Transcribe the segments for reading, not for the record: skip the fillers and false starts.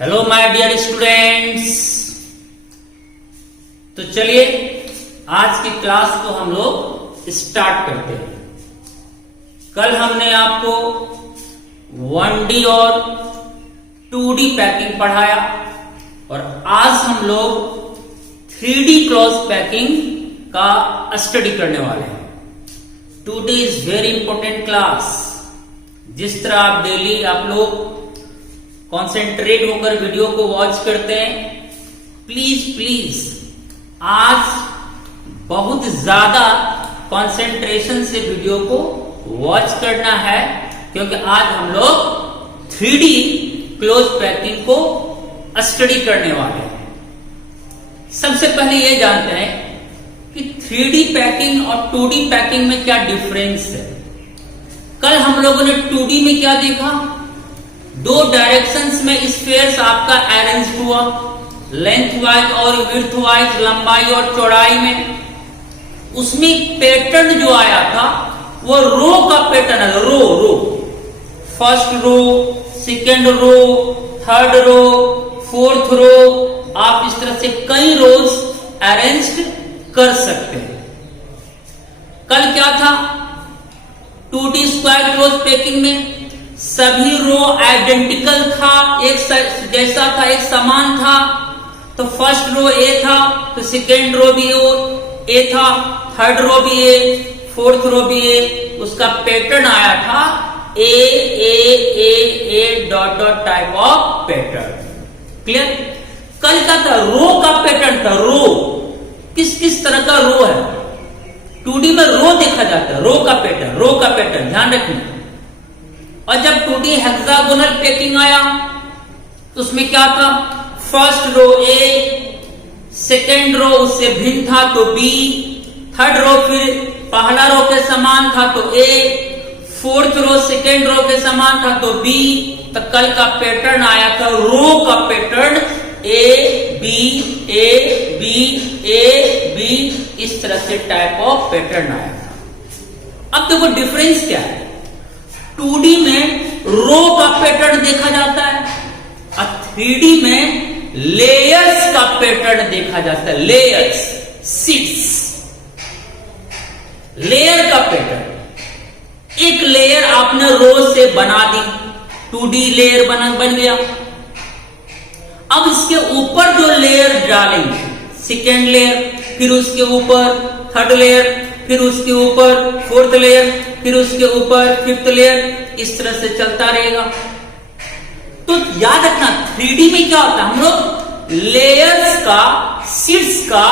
Hello my dear students. तो चलिए आज की क्लास को हम लोग स्टार्ट करते हैं। कल हमने आपको 1D और 2D पैकिंग पढ़ाया और आज हम लोग 3D क्लॉज पैकिंग का स्टडी करने वाले हैं। 2D is very important class. जिस तरह आप डेली आप लोग कॉन्सेंट्रेट होकर वीडियो को वॉच करते हैं, प्लीज आज बहुत ज्यादा कंसंट्रेशन से वीडियो को वॉच करना है, क्योंकि आज हम लोग 3D क्लोज पैकिंग को स्टडी करने वाले हैं। सबसे पहले ये जानते हैं कि 3D पैकिंग और 2D पैकिंग में क्या डिफरेंस है। कल हम लोगों ने 2D में क्या देखा, दो डायरेक्शंस में स्फीयर्स आपका अरेंज हुआ, लेंथ वाइज और विड्थ वाइज, लंबाई और चौड़ाई में। उसमें पैटर्न जो आया था वो रो का पैटर्न है। Row first row, second row, third row, fourth row, आप इस तरह से कई रोज अरेंज कर सकते हैं। कल क्या था, 2D स्क्वायर क्लोज पैकिंग में सभी रो आइडेंटिकल था, एक जैसा था, एक समान था। तो फर्स्ट रो ए था, तो सेकेंड रो भी ए था, थर्ड रो भी ए, फोर्थ रो भी ए। उसका पैटर्न आया था ए dot dot type of pattern. Clear. कल का था रो का पैटर्न था। रो किस तरह का रो है, 2D में रो देखा जाता है, रो का पैटर्न ध्यान रखना। और जब 2D हेक्सागोनल पैकिंग आया तो उसमें क्या था, फर्स्ट रो ए, सेकेंड रो उससे भिन्न था तो बी, थर्ड रो फिर पहला रो के समान था तो ए, फोर्थ रो सेकेंड रो के समान था तो बी। तो कल का पैटर्न आया था रो का pattern A B A B A B, इस तरह से टाइप ऑफ पैटर्न आया था। अब देखो डिफरेंस क्या है, 2D में रो का पैटर्न देखा जाता है और 3D में लेयर्स का पैटर्न देखा जाता है। लेयर्स, सीट्स, लेयर का पैटर्न। एक लेयर आपने रो से बना दी, 2D लेयर बन गया। अब इसके ऊपर जो लेयर डालेंगे, सेकेंड लेयर, फिर उसके ऊपर थर्ड लेयर, फिर उसके ऊपर फोर्थ लेयर, फिर उसके ऊपर फिफ्थ लेयर, इस तरह से चलता रहेगा। तो याद रखना 3D में क्या होता है, हम लोग लेयर्स का, सीट्स का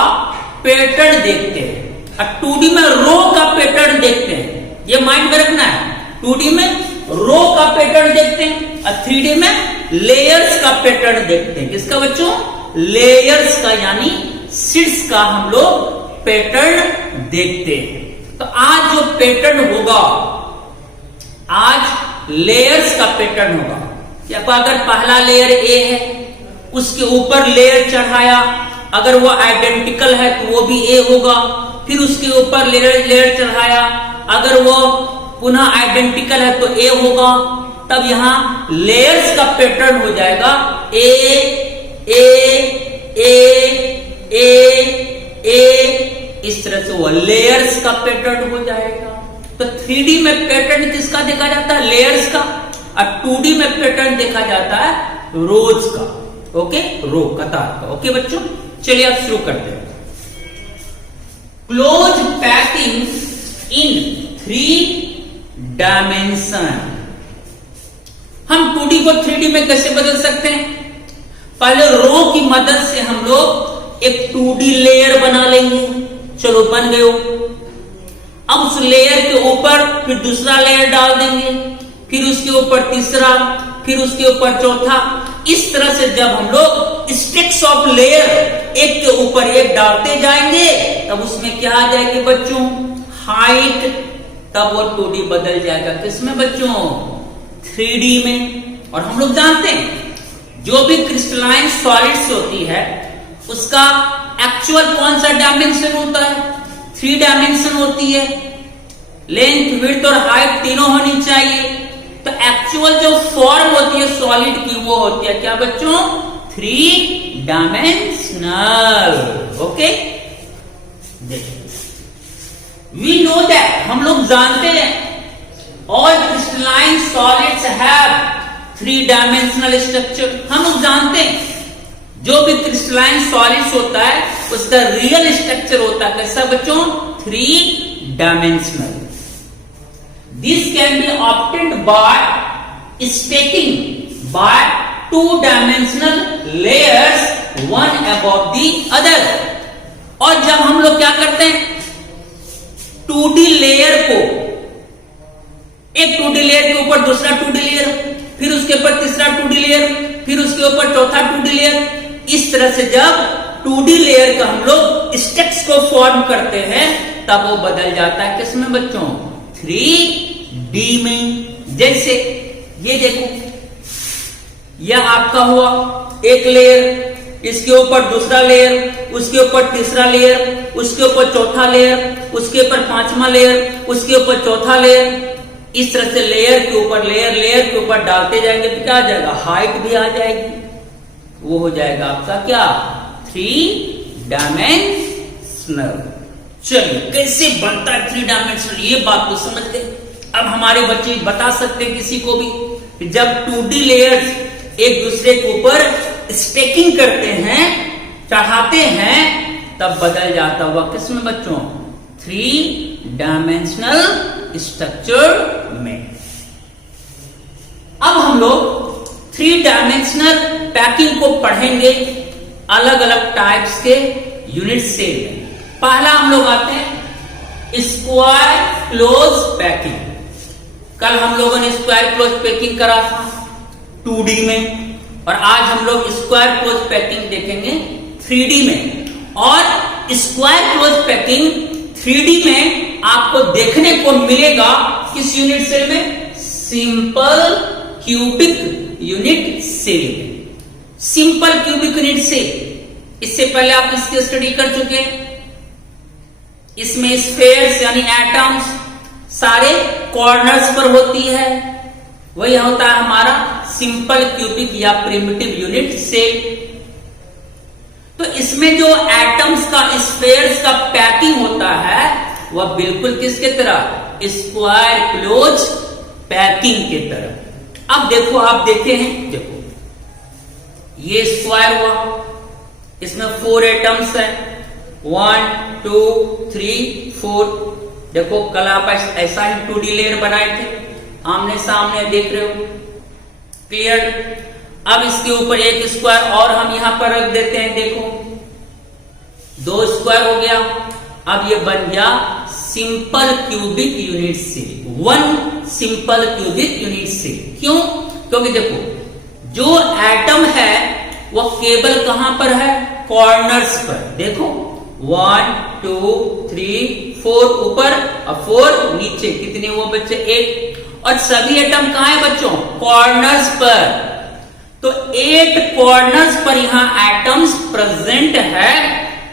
पैटर्न देखते हैं और 2D में रो का पैटर्न देखते हैं। ये माइंड में रखना है, 2D में रो का पैटर्न देखते हैं और 3D में लेयर्स का पैटर्न देखते हैं। किसका बच्चों, लेयर्स का, यानी सीट्स का हम लोग पैटर्न देखते हैं। तो आज जो पैटर्न होगा, आज लेयर्स का पैटर्न होगा। अगर पहला लेयर ए है, उसके ऊपर लेयर चढ़ाया, अगर वो आइडेंटिकल है तो वो भी ए होगा। फिर उसके ऊपर लेयर चढ़ाया, अगर वो पुनः आइडेंटिकल है तो ए होगा। तब यहां लेयर्स का पैटर्न हो जाएगा ए ए ए ए ए, इस तरह से वो लेयर्स का पैटर्न हो जाएगा। तो 3D में पैटर्न किसका देखा जाता है, लेयर्स का, और 2D में पैटर्न देखा जाता है रोज का। ओके, रो, कतार का। ओके बच्चों, चलिए अब शुरू करते हैं। क्लोज पैकिंग इन 3 डायमेंशन। हम 2D को 3D में कैसे बदल सकते हैं, पहले रो की मदद से हम लोग एक 2D लेयर बना लेंगे। चलो बन गए। अब उस लेयर के ऊपर फिर दूसरा लेयर डाल देंगे, फिर उसके ऊपर तीसरा, फिर उसके ऊपर चौथा। इस तरह से जब हम लोग स्टैक्स ऑफ लेयर एक के ऊपर एक डालते जाएंगे, तब उसमें क्या आ जाएगी बच्चों, हाइट। तब वो 2D बदल जाएगा किसमें बच्चों, 3D में। और हम लोग जानते हैं जो भी क्रिस्टलाइन सॉलिड्स होती है उसका एक्चुअल कौन सा डायमेंशन होता है, 3 डायमेंशन होती है। लेंथ, विड्थ और हाइट तीनों होनी चाहिए। तो एक्चुअल जो फॉर्म होती है सॉलिड की वो होती है क्या बच्चों? 3 dimensional. Okay, we know that, हम लोग जानते हैं, all crystalline solids have 3 dimensional structure. हम लोग जानते हैं जो भी क्रिस्टलाइन सॉलिड्स होता है उसका रियल स्ट्रक्चर होता है कैसा बच्चों? 3 dimensional. This can be obtained by stacking by 2 dimensional layers one above the other. और जब हम लोग क्या करते हैं 2D लेयर को, एक 2D लेयर के ऊपर दूसरा 2D लेयर, फिर उसके ऊपर तीसरा 2D लेयर, फिर उसके ऊपर चौथा 2D लेयर, इस तरह से जब 2D लेयर का हम लोग स्टेक्स को फॉर्म करते हैं तब वो बदल जाता है किसमें बच्चों? 3D में। जैसे ये देखो, यह आपका हुआ एक लेयर, इसके ऊपर दूसरा लेयर, उसके ऊपर तीसरा लेयर, उसके ऊपर चौथा लेयर, उसके ऊपर 5वां लेयर, उसके ऊपर चौथा लेयर। इस तरह से लेयर के ऊपर लेयर, लेयर के ऊपर डालते जाएंगे तो क्या आ जाएगा? हाइट भी आ जाएगी। वो हो जाएगा आपका क्या? 3 डायमेंशनल। चलिए कैसे बनता है 3 डायमेंशनल, ये बात तो समझ गए। अब हमारे बच्चे बता सकते हैं किसी को भी, जब 2D लेयर्स एक दूसरे के ऊपर स्टैकिंग करते हैं, चढ़ाते हैं, तब बदल जाता हुआ किसमें बच्चों? 3 डायमेंशनल स्ट्रक्चर में। अब हम लोग 3 डायमेंशनल पैकिंग को पढ़ेंगे अलग अलग टाइप्स के यूनिट सेल में। पहला हम लोग आते हैं स्क्वायर क्लोज पैकिंग। कल हम लोगों ने स्क्वायर क्लोज पैकिंग करा था 2D में, और आज हम लोग स्क्वायर क्लोज पैकिंग देखेंगे 3D में। और स्क्वायर क्लोज पैकिंग 3D में आपको देखने को मिलेगा किस यूनिट सेल में? Simple cubic unit cell. Simple cubic unit cell, इससे पहले आप इसकी स्टडी कर चुके हैं। इसमें स्फेयर्स यानी एटम्स सारे कॉर्नर्स पर होती है, वही होता है हमारा सिंपल क्यूबिक या प्रिमिटिव यूनिट सेल। तो इसमें जो एटम्स का, स्फेयर्स का पैकिंग होता है वह बिल्कुल किसके तरह? स्क्वायर क्लोज पैकिंग के तरह। अब देखो, आप देखे हैं, देखो ये स्क्वायर हुआ, इसमें 4 एटम्स है, 1 2 3 4। देखो कल आप ऐसा ही 2D लेयर बनाए थे, आमने सामने देख रहे हो, क्लियर। अब इसके ऊपर एक स्क्वायर और हम यहां पर रख देते हैं, देखो 2 स्क्वायर हो गया। अब ये बन गया simple cubic unit cell, 1 simple cubic unit cell. क्यों? क्योंकि देखो जो एटम है वो केवल कहां पर है? कॉर्नर्स पर। देखो 1 2 3 4 ऊपर और 4 नीचे, कितने वो बच्चे? 8। और सभी एटम कहां है बच्चों? कॉर्नर्स पर। तो 8 कॉर्नर्स पर यहां एटम्स प्रेजेंट है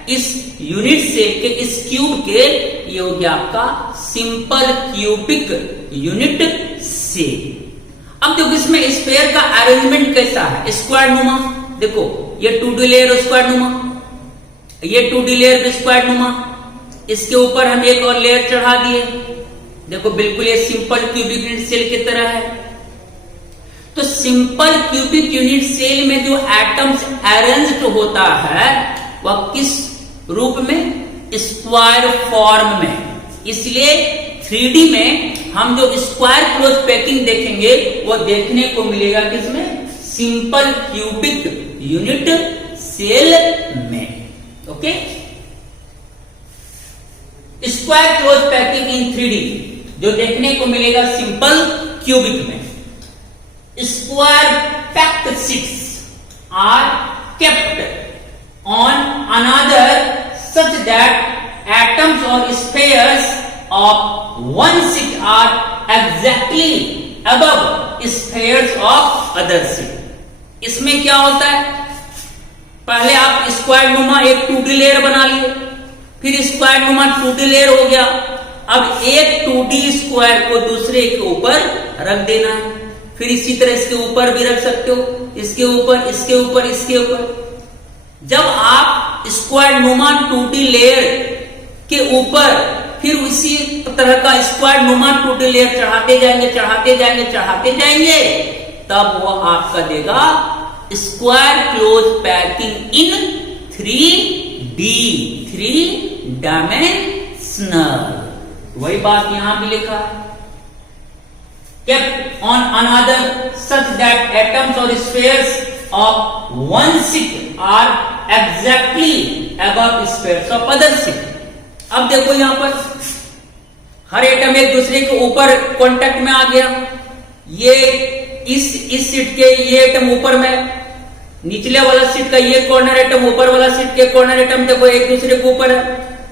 इस यूनिट सेल के, इस क्यूब के। ये हो गया आपका सिंपल क्यूबिक यूनिट सेल। अब देखो इसमें स्फेयर का अरेंजमेंट कैसा है? स्क्वायर नुमा। देखो ये 2D लेयर स्क्वायर नुमा, ये 2D लेयर स्क्वायर नुमा, इसके ऊपर हम एक और लेयर चढ़ा दिए। देखो बिल्कुल ये सिंपल क्यूबिक यूनिट सेल की तरह है। तो सिंपल क्यूबिक यूनिट सेल में जो एटम्स अरेंज्ड होता है वह किस रूप में? स्क्वायर फॉर्म में। इसलिए 3D में हम जो स्क्वायर क्लोज पैकिंग देखेंगे वो देखने को मिलेगा किसमें? सिंपल क्यूबिक यूनिट सेल में। Okay, square close packing in 3D जो देखने को मिलेगा सिंपल क्यूबिक में। Square packed sheets are kept on another such that atoms or spheres of one sheet are exactly above spheres of other sheet। इसमें क्या होता है? पहले आप स्क्वायर नुमा एक 2D लेयर बना लिए, फिर स्क्वायर नुमा 2D लेयर हो गया। अब एक 2D स्क्वायर को दूसरे के ऊपर रख देना है। फिर इसी तरह इसके ऊपर भी रख सकते हो, इसके ऊपर, इसके ऊपर, इसके ऊपर। जब आप स्क्वायर नुमा 2D लेयर के ऊपर फिर उसी तरह का स्क्वायर नुमा 2D लेयर चढ़ाते जाएंगे, चढ़ाते जाएंगे, चढ़ाते जाएंगे, तब वो आपका देगा square close packing in 3D, 3 dimensional. वही बात यहां भी लिखा है, kept on another such that atoms or spheres of one sheet are exactly above spheres of other sheet। अब देखो यहां पर हर एटम एक दूसरे के ऊपर कांटेक्ट में आ गया। ये इस शीट के ये एटम ऊपर में, निचले वाला शीट का ये कॉर्नर एटम, ऊपर वाला शीट के कॉर्नर एटम देखो एक दूसरे के ऊपर है।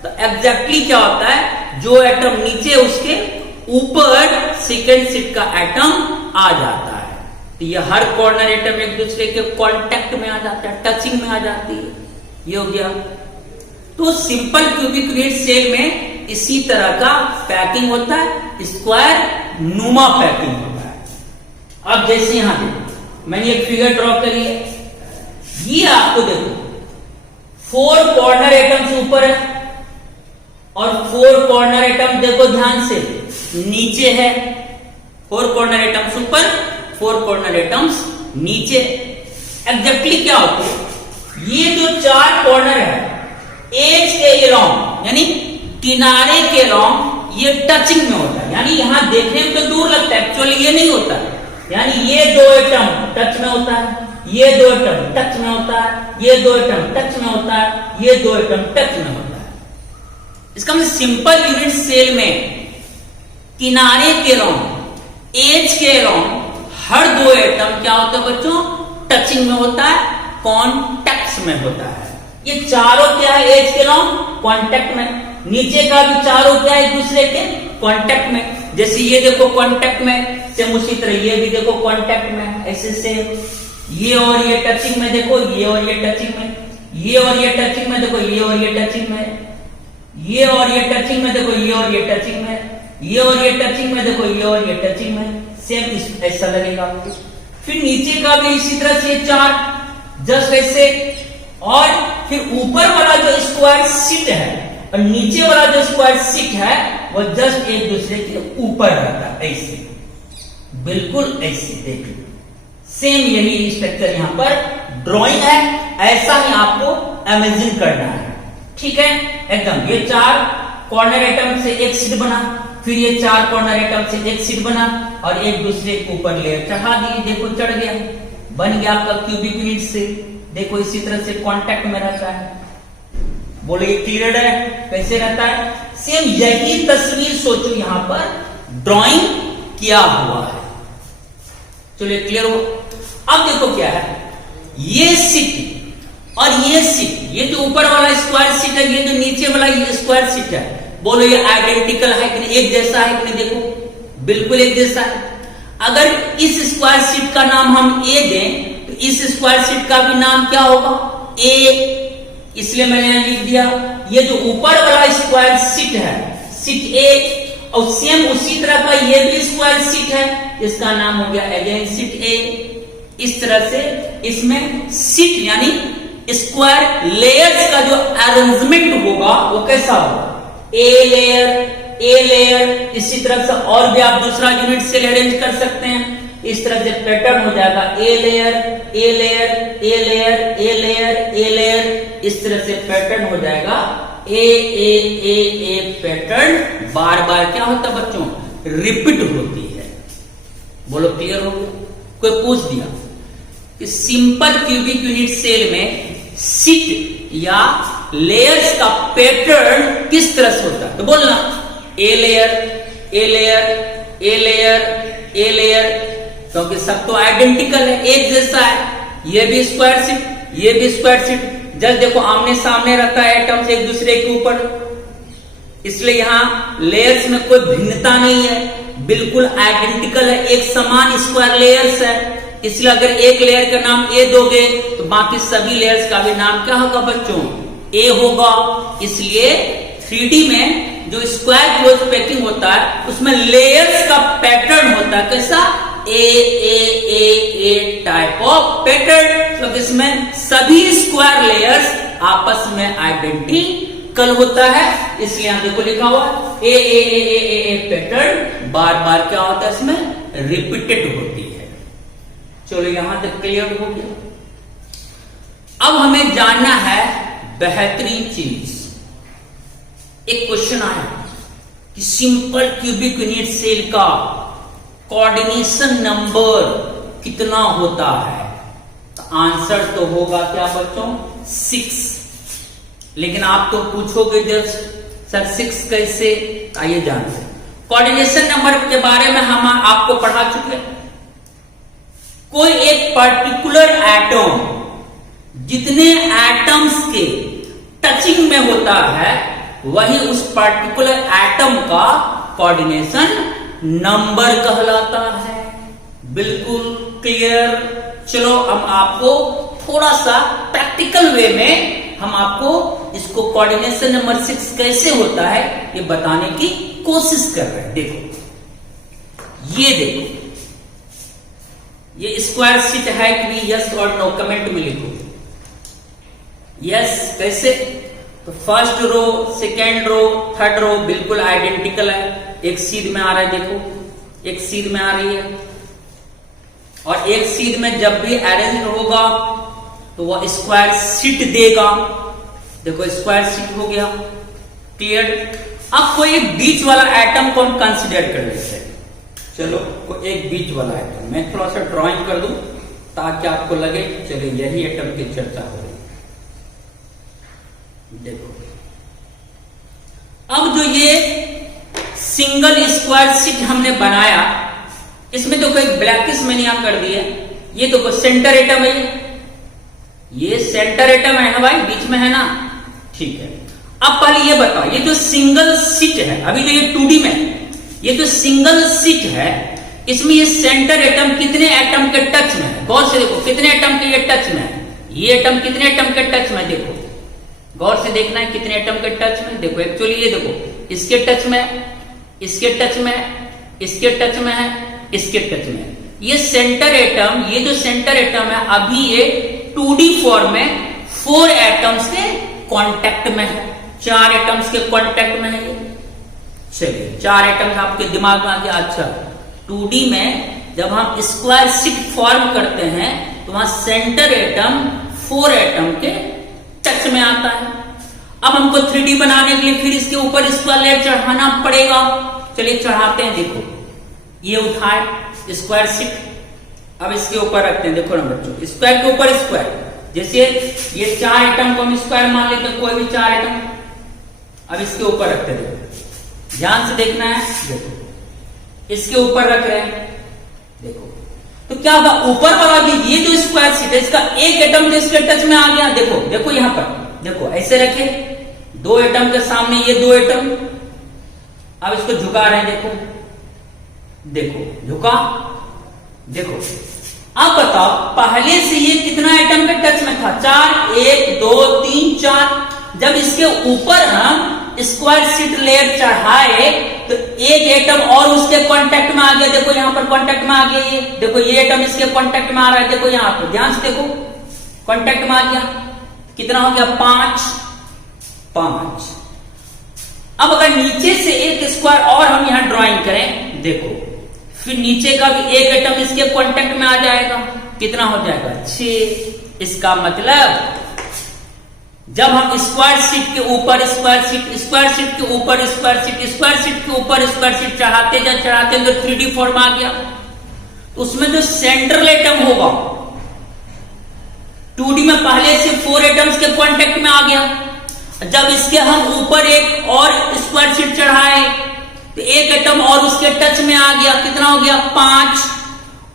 तो एग्जैक्टली क्या होता है, जो एटम नीचे उसके ऊपर सेकेंड शीट का एटम आ जाता है। तो ये हर कॉर्नर एटम एक दूसरे के कांटेक्ट में आ जाता है, टचिंग में आ जाती है। ये हो गया। तो सिंपल क्यूबिक यूनिट सेल में इसी तरह का पैकिंग होता है, स्क्वायर नुमा पैकिंग होता है। अब जैसे यहां देखो मैंने एक फिगर ड्रॉ करी है, ये आपको देखो 4 कॉर्नर एटम्स ऊपर है और 4 कॉर्नर एटम देखो ध्यान से नीचे है। 4 कॉर्नर एटम्स ऊपर, 4 कॉर्नर एटम्स नीचे। एग्जैक्टली क्या होता है, ये जो 4 कॉर्नर है एज के अलोंग यानी किनारे के अलोंग ये टचिंग में होता है, यानी यहां देखने में तो दूर लगता है, एक्चुअली ये नहीं होता है। यानी ये 2 एटम टच में होता है, ये 2 एटम टच में होता है, ये 2 एटम टच में होता है, ये 2 एटम टच में होता है। इसका मतलब सिंपल यूनिट सेल में किनारे के अलोंग, एज के अलोंग हर 2 एटम क्या होता है बच्चों, टचिंग में होता है, कॉन्टेक्ट में होता है। ये चारों क्या है, एज के अलोंग कॉन्टेक्ट में, नीचे का भी चारों क्या है, एक दूसरे के कॉन्टेक्ट में। जैसे ये देखो कॉन्टेक्ट में, सेम उसी तरह ये भी देखो कॉन्टेक्ट में, ऐसे सेम ये और ये टचिंग में देखो, ये और ये टचिंग में, ये और ये टचिंग में देखो, ये और ये टचिंग में, ये और ये टचिंग में देखो, ये और ये टचिंग में, ये और ये टचिंग में देखो, ये और ये टचिंग में, सेम ऐसा लगेगा। फिर नीचे का भी इसी तरह से 4 जस्ट ऐसे, और फिर ऊपर वाला जो स्क्वायर शीट है और नीचे वाला जो स्क्वायर शीट है वो जस्ट एक दूसरे के ऊपर रहता है, ऐसे बिल्कुल ऐसे। देख लो सेम यही स्ट्रक्चर यहां पर ड्राइंग है, ऐसा ही आपको इमेजिन करना है, ठीक है एकदम। ये 4 कॉर्नर एटम से एक शीट बना, फिर ये 4 कॉर्नर एटम से एक शीट बना और एक दूसरे के ऊपर लेयर चढ़ा दी, देखो चढ़ गया, बन गया आपका क्यूबिक यूनिट से। देखो इसी तरह से कांटेक्ट में रहता है। बोलो ये क्लियर है, कैसे रहता है, सेम यही तस्वीर सोचो यहां पर ड्राइंग किया हुआ है। चलिए क्लियर हो। अब देखो क्या है, ये शीट और ये शीट, ये जो ऊपर वाला स्क्वायर शीट है, ये जो नीचे वाला ये स्क्वायर शीट है, बोलो ये आइडेंटिकल है कि नहीं, एक जैसा है कि नहीं, देखो बिल्कुल एक जैसा है। अगर इस स्क्वायर शीट का नाम हम ए दें तो इस स्क्वायर शीट का भी नाम क्या होगा, ए, इसलिए मैंने यहां लिख दिया। ये जो ऊपर वाला स्क्वायर शीट है, शीट ए, और सेम उसी तरह का ये भी स्क्वायर शीट है, इसका नाम हो गया अगेन शीट ए। इस तरह से इसमें शीट यानी स्क्वायर लेयर्स का जो अरेंजमेंट होगा वो कैसा होगा, ए लेयर, ए लेयर। इसी तरह से और भी आप दूसरा यूनिट सेल अरेंज कर सकते हैं, इस तरह से पैटर्न हो जाएगा a layer, a layer, a layer, a layer, a layer, इस तरह से पैटर्न हो जाएगा ए ए ए ए पैटर्न बार बार क्या होता है बच्चों, रिपीट होती है। बोलो क्लियर हो गया। कोई पूछ दिया कि सिंपल क्यूबिक यूनिट सेल में शीट या लेयर्स का पैटर्न किस तरह से होता है, तो बोलना a layer, a layer, a layer, a layer, क्योंकि सब तो आइडेंटिकल है, एक जैसा है। ये भी स्क्वायर शीट, ये भी स्क्वायर शीट, जस्ट देखो आमने सामने रहता है एटम्स एक दूसरे के ऊपर, इसलिए यहां लेयर्स में कोई भिन्नता नहीं है, बिल्कुल आइडेंटिकल है, एक समान स्क्वायर लेयर्स है। इसलिए अगर एक लेयर का नाम ए दोगे तो बाकी सभी लेयर्स का भी नाम क्या होगा बच्चों, ए होगा। इसलिए 3D में जो स्क्वायर क्लोज पैकिंग होता है उसमें लेयर्स का पैटर्न होता है कैसा, ए टाइप ऑफ पैटर्न। तो इसमें सभी स्क्वायर लेयर्स आपस में आइडेंटिकल होता है, इसलिए यहां देखो लिखा हुआ ए पैटर्न बार बार क्या होता है इसमें रिपीटेड होती है। चलो यहां तक क्लियर हो गया। अब हमें जानना है बेहतरीन चीज। एक क्वेश्चन आया कि सिंपल क्यूबिक यूनिट सेल का कोऑर्डिनेशन नंबर कितना होता है? तो आंसर तो होगा क्या बच्चों? 6। लेकिन आप तो पूछोगे जस्ट सर 6 कैसे? आइए जानते हैं। कोऑर्डिनेशन नंबर के बारे में हम आपको पढ़ा चुके हैं। कोई एक पर्टिकुलर एटम जितने एटम्स के टचिंग में होता है वही उस पर्टिकुलर एटम का कोऑर्डिनेशन नंबर कहलाता है। बिल्कुल क्लियर। चलो हम आपको थोड़ा सा प्रैक्टिकल वे में हम आपको इसको कोऑर्डिनेशन नंबर 6 कैसे होता है ये बताने की कोशिश कर रहे हैं। देखो ये देखो, ये स्क्वायर शीट है कि नहीं? यस और नो कमेंट में लिखो। यस कैसे? तो first row, second row, third row बिल्कुल आइडेंटिकल है। एक सीध में आ रहा है, देखो एक सीध में आ रही है, और एक सीध में जब भी अरेंज होगा तो वह स्क्वायर शीट देगा। देखो स्क्वायर शीट हो गया। क्लियर। अब कोई एक बीच वाला एटम को हम कंसिडर कर लेते हैं। चलो कोई एक बीच वाला एटम, मैं थोड़ा सा ड्राइंग कर दूं ताकि आपको लगे चलिए यही एटम की चर्चा हो रही। देखो अब जो ये सिंगल स्क्वायर शीट हमने बनाया, इसमें तो कोई ब्लैकिश मैंने यहां कर दिया। ये देखो सेंटर एटम है, ये सेंटर एटम है ना भाई, बीच में है ना? ठीक है। अब पहले ये बताओ, ये जो सिंगल शीट है, अभी जो ये 2D में ये जो सिंगल शीट है, इसमें ये सेंटर एटम कितने एटम के टच में है? गौर से देखो कितने एटम के ये टच में है। ये एटम कितने एटम के टच में? देखो गौर से देखना है कितने एटम के टच में। देखो एक्चुअली ये देखो इसके टच में, इसके टच में, इसके टच में है, इसके टच में। ये सेंटर एटम, ये जो सेंटर एटम है अभी ये 2D फॉर्म में 4 एटम्स के कांटेक्ट में है, 4 एटम्स के कांटेक्ट में है ये। चलिए 4 एटम्स आपके दिमाग में आ गया। अच्छा 2D में जब हम स्क्वायर शीट फॉर्म करते हैं तो वहां सेंटर एटम 4 एटम के टच में आता है। अब हमको 3D बनाने के लिए फिर इसके ऊपर स्क्वायर लेयर चढ़ाना पड़ेगा। चलिए चढ़ाते हैं। देखो ये उठाए स्क्वायर शीट, अब इसके ऊपर रखते हैं। देखो ना बच्चों, स्क्वायर के ऊपर स्क्वायर, जैसे ये 4 एटम को हम स्क्वायर मान लेते हैं, कोई भी 4 एटम, अब इसके ऊपर रखते हैं। देखो ध्यान से देखना है। देखो इसके ऊपर रख रहे हैं। देखो तो क्या होगा, ऊपर वाला भी ये जो स्क्वायर शीट है इसका एक एटम जो इसके टच में आ गया। देखो देखो यहां पर देखो ऐसे रखे, 2 एटम के सामने ये 2 एटम, अब इसको झुका रहे हैं। देखो देखो झुका। देखो अब बताओ पहले से ये कितना एटम के टच में था? 4, 1 2 3 4। जब इसके ऊपर हम स्क्वायर शीट लेयर चढ़ाए तो एक एटम और उसके कांटेक्ट में आ गया। देखो यहां पर कांटेक्ट में आ गया, ये देखो ये एटम इसके कांटेक्ट में आ रहा है। देखो यहां पर ध्यान से देखो कांटेक्ट में आ गया। कितना हो गया? 5। अब अगर नीचे से एक स्क्वायर और हम यहां ड्राइंग करें, देखो फिर नीचे का भी एक एटम इसके कांटेक्ट में आ जाएगा। कितना हो जाएगा? 6। इसका मतलब जब हम स्क्वायर शीट के ऊपर स्क्वायर शीट, स्क्वायर शीट के ऊपर स्क्वायर शीट, स्क्वायर शीट के ऊपर स्क्वायर शीट चढ़ाते तो 3D फॉर्म आ गया। तो उसमें जो सेंट्रल एटम होगा 2D में पहले से 4 एटम्स के कांटेक्ट में आ गया। जब इसके हम ऊपर एक और स्क्वायर शीट चढ़ाए तो एक एटम और उसके टच में आ गया। कितना हो गया? 5।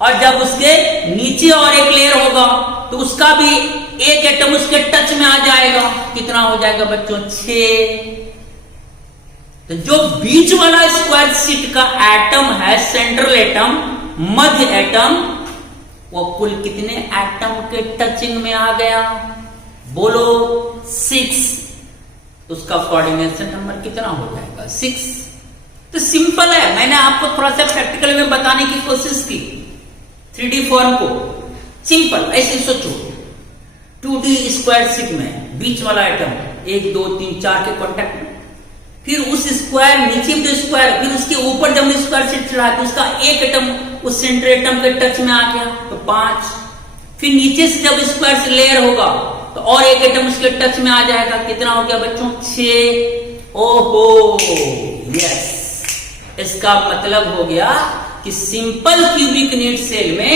और जब उसके नीचे और एक लेयर होगा तो उसका भी एक एटम उसके टच में आ जाएगा। कितना हो जाएगा बच्चों? 6। तो जो बीच वाला स्क्वायर शीट का एटम है, सेंट्रल एटम, मध्य एटम, वो कुल कितने एटम के टचिंग में आ गया? बोलो 6। तो उसका कोऑर्डिनेशन नंबर कितना हो जाएगा? 6। तो सिंपल है, मैंने आपको थोड़ा सा प्रैक्टिकल में बताने की कोशिश की। 3D फॉर्म को सिंपल ऐसे सोचो, 2D स्क्वायर शीट में बीच वाला आइटम 1 2 3 4 के कांटेक्ट में, फिर उस स्क्वायर नीचे जो स्क्वायर, फिर उसके ऊपर जब स्क्वायर शीट चढ़ा तो उसका एक एटम उस सेंटर एटम के टच में आ गया तो 5, फिर नीचे से जब स्क्वायर से लेयर होगा तो और एक एटम उसके टच में आ जाएगा, कितना हो गया बच्चों 6। ओहो यस, इसका मतलब हो गया कि सिंपल क्यूबिक यूनिट सेल में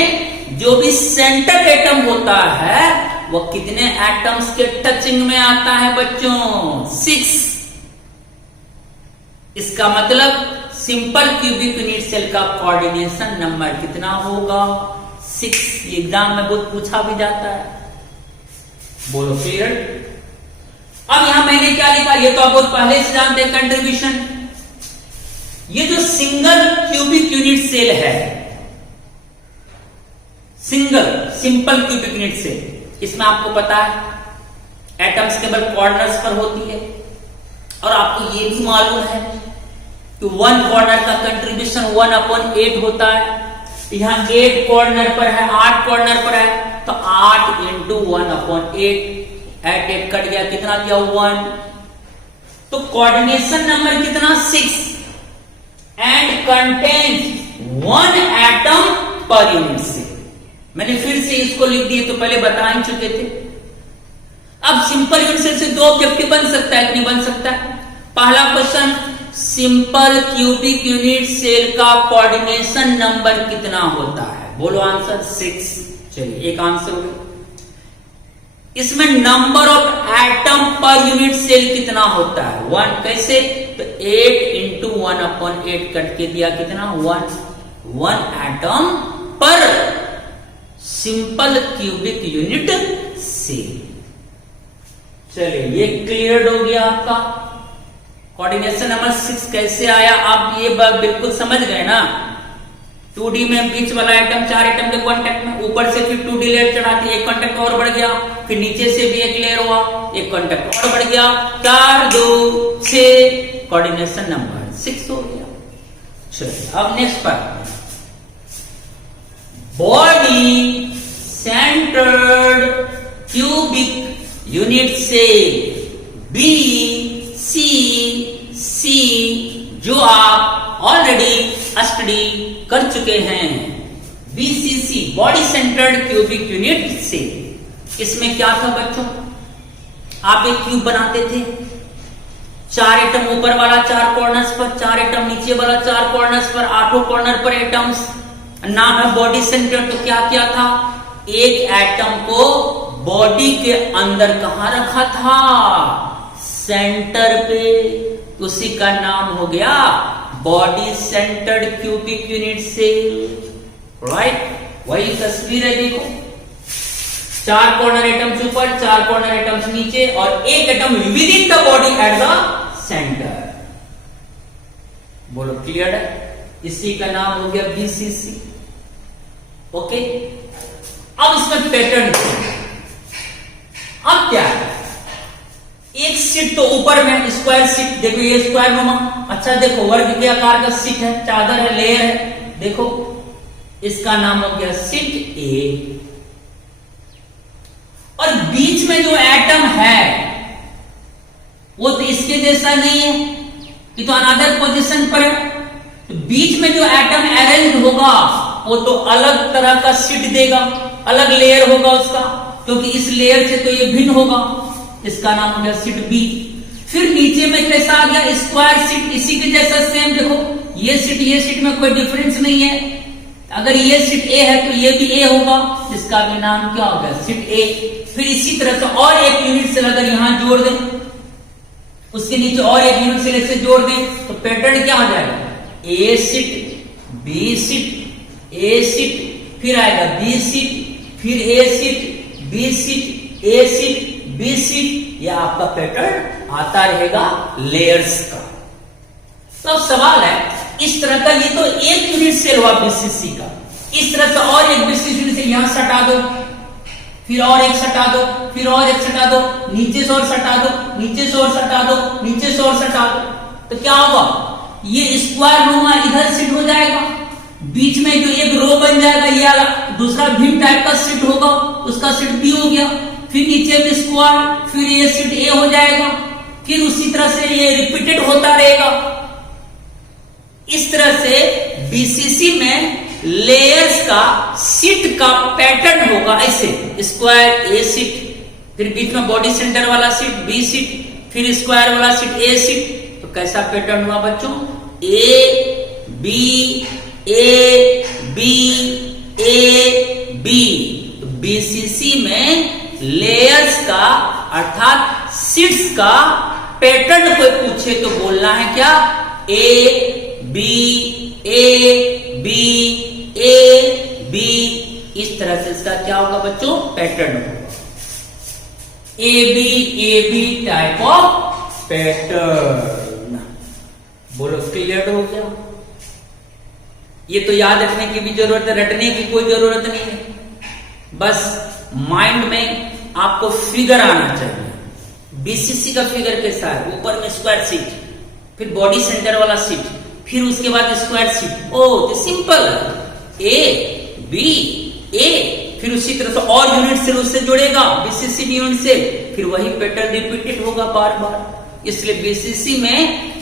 जो भी सेंटर एटम होता है वो कितने एटम्स के टचिंग में आता है बच्चों 6। इसका मतलब सिंपल क्यूबिक यूनिट सेल का कोऑर्डिनेशन नंबर कितना होगा 6। एग्जाम में बहुत पूछा भी जाता है, बोलो क्लियर। अब यहां मैंने क्या लिखा, ये तो आप बहुत पहले से जानते हैं कंट्रीब्यूशन। ये जो सिंगल क्यूबिक यूनिट सेल है, single simple cubic unit cell, इसमें आपको पता है एटम्स केवल कॉर्नर्स पर होती है, और आपको ये भी मालूम है कि 1 कॉर्नर का कंट्रीब्यूशन 1/8 होता है। यहां 8 कॉर्नर पर है, 8 कॉर्नर पर है, तो 8 इंटू 1/8, 8 कट गया, कितना दिया 1। तो कोऑर्डिनेशन नंबर कितना 6 and contains 1 atom per unit cell. मैंने फिर से इसको लिख दिए, तो पहले बता ही चुके थे। अब सिंपल यूनिट सेल से 2 ऑब्जेक्टिव बन सकता है कि नहीं बन सकता है। पहला question, simple cubic unit cell का कोऑर्डिनेशन नंबर कितना होता है, बोलो आंसर 6। चलिए एक आंसर हो गया। इसमें number of atom per unit cell कितना होता है 1, कैसे, तो 8 इंटू 1/8 कट के दिया कितना 1 एटम पर सिंपल क्यूबिक यूनिट सेल। चलिए ये क्लियर हो गया आपका। कोऑर्डिनेशन नंबर 6 कैसे आया, आप ये बात बिल्कुल समझ गए ना। 2D में बीच वाला आइटम 4 आइटम के कांटेक्ट में, ऊपर से फिर 2D लेयर चढ़ाती, एक कांटेक्ट और बढ़ गया, फिर नीचे से भी एक लेयर हुआ, एक कांटेक्ट और बढ़ गया, 4 2 6, कोऑर्डिनेशन नंबर 6 हो गया। चलिए अब नेक्स्ट पर, body centred cubic unit cell BCC जो आप ऑलरेडी स्टडी कर चुके हैं। BCC body centred cubic unit cell, इसमें क्या था बच्चों, आप एक क्यूब बनाते थे, 4 एटम ऊपर वाला 4 कॉर्नर्स पर, 4 एटम नीचे वाला 4 कॉर्नर्स पर, 8 कॉर्नर पर एटम्स, नाम है बॉडी सेंटर। तो क्या किया था, एक एटम को बॉडी के अंदर कहां रखा था, सेंटर पे, उसी का नाम हो गया body centred cubic unit cell. Right, वही तस्वीर है, देखो 4 कॉर्नर एटम्स ऊपर, 4 कॉर्नर एटम्स नीचे, और एक atom with in the body at the centre. बोलो क्लियर है, इसी का नाम हो गया BCC। ओके, अब इसमें पैटर्न, अब क्या है, एक सीट तो ऊपर में स्क्वायर सीट, देखो ये स्क्वायर नुमा, अच्छा देखो वर्ग के आकार का सीट है, चादर है, लेयर है, देखो इसका नाम हो गया सीट A। और बीच में जो एटम है वो तो इसके जैसा नहीं है, ये तो अनदर पोजीशन पर है। तो बीच में जो एटम अरेंज होगा वो तो अलग तरह का सीट देगा, अलग लेयर होगा उसका, क्योंकि इस लेयर से तो ये भिन्न होगा, इसका नाम हो गया सीट B। फिर नीचे में कैसा आ गया, स्क्वायर सीट, इसी के जैसा सेम, देखो ये सीट में कोई डिफरेंस नहीं है। अगर ये सीट A है तो ये भी A होगा, इसका भी नाम क्या होगा, सीट A। फिर इसी तरह से और एक यूनिट सेल अगर यहां जोड़ दें, उसके नीचे और एक यूनिट सेल से जोड़ दें, तो पैटर्न क्या हो जाएगा, A seat, B seat, A seat, फिर आएगा B सीट, फिर A seat, B seat, A seat, B seat. यह आपका पैटर्न आता रहेगा लेयर्स का। तो सवाल है, इस तरह का, ये तो एक यूनिट सेल हुआ BCC का, इस तरह से और एक BCC यूनिट सेल यहां सटा दो, फिर और एक सटा दो, फिर और एक सटा दो, नीचे से और सटा दो, नीचे से और सटा दो, नीचे से और सटा दो, तो क्या होगा, ये स्क्वायर नुमा इधर शिफ्ट हो जाएगा, बीच में जो एक रो बन जाएगा, ये वाला दूसरा भीम टाइप का सीट होगा, उसका सीट बी हो गया, फिर नीचे में स्क्वायर, फिर ये सीट ए हो जाएगा, फिर उसी तरह से ये रिपीटेड होता रहेगा। इस तरह से बीसीसी में लेयर्स का सीट का पैटर्न होगा ऐसे, स्क्वायर ए सीट, फिर बीच में बॉडी सेंटर वाला सीट बी सीट, फिर स्क्वायर वाला सीट ए सीट। तो कैसा पैटर्न हुआ बच्चों? A B A B A B. तो बीसीसी में लेयर्स का अर्थात सीट्स का पैटर्न कोई पूछे तो बोलना है क्या? A B A B. इस तरह से इसका क्या होगा बच्चों? पैटर्न होगा, A B type of pattern. बोलो क्लियर हो गया? ये तो याद रखने की भी जरूरत है, रटने की कोई जरूरत नहीं है, बस माइंड में आपको फिगर आना चाहिए। बीसीसी का फिगर कैसा है? ऊपर में स्क्वायर सीट, फिर बॉडी सेंटर वाला सीट, फिर उसके बाद स्क्वायर सीट। ओ तो सिंपल, ए बी ए, फिर उसी तरह से और यूनिट से उससे जुड़ेगा, बीसीसी यूनिट से, फिर वही पैटर्न रिपीटेड होगा बार बार। इसलिए बीसीसी में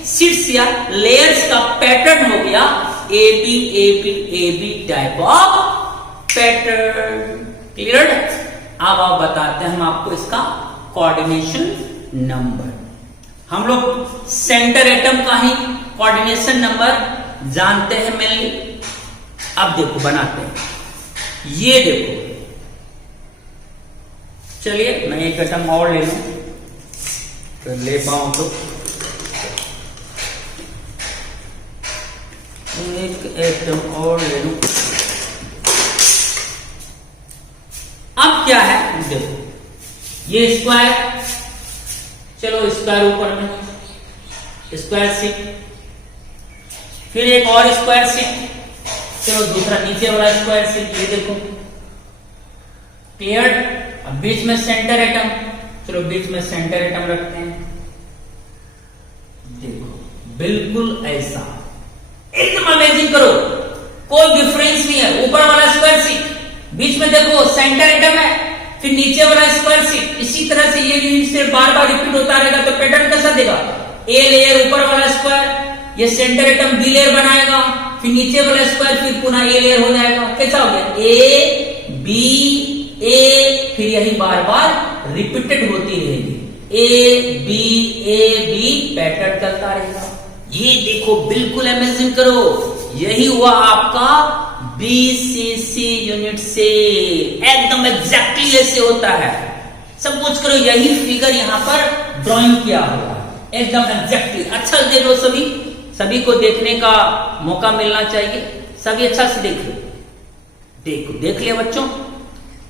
सीट्स या लेयर्स का पैटर्न हो गया A B type of pattern. Clear? अब आप बताते हैं हम आपको इसका कोऑर्डिनेशन नंबर। हम लोग सेंटर एटम का ही कोऑर्डिनेशन नंबर जानते हैं मेनली। अब देखो बनाते हैं, ये देखो, चलिए मैं एक एटम और ले लूं, तो ले पाऊं तो एक एटम और ले लूं। अब क्या है देखो, ये स्क्वायर, चलो स्क्वायर ऊपर में, स्क्वायर सीट, फिर एक और स्क्वायर सीट, चलो दूसरा नीचे वाला स्क्वायर सीट, ये देखो क्लियर। अब बीच में सेंटर एटम, चलो बीच में सेंटर एटम रखते हैं, देखो बिल्कुल ऐसा, एकदम अमेजिंग करो, कोई डिफरेंस नहीं है। ऊपर वाला स्क्वायर सीट, बीच में देखो सेंटर एटम है, फिर नीचे वाला स्क्वायर सीट। इसी तरह से ये से बार बार रिपीट होता रहेगा, तो पैटर्न कैसा देगा? ए लेयर ऊपर वाला स्क्वायर, ये सेंटर एटम बी लेयर बनाएगा, फिर नीचे वाला स्क्वायर, फिर पुनः ए लेयर हो जाएगा। कैसा हो गया? ए बी ए, फिर यही बार बार रिपीटेड होती रहेगी, ए बी पैटर्न चलता रहेगा। ये देखो बिल्कुल अमेजिंग करो, यही हुआ आपका बीसीसी यूनिट से, एकदम एग्जैक्टली ऐसे होता है। सब कुछ करो, यही फिगर यहां पर ड्राइंग किया हुआ है, एकदम एग्जैक्टली। अच्छा देखो, सभी को देखने का मौका मिलना चाहिए, सभी अच्छा से देखो, देख लिया बच्चों।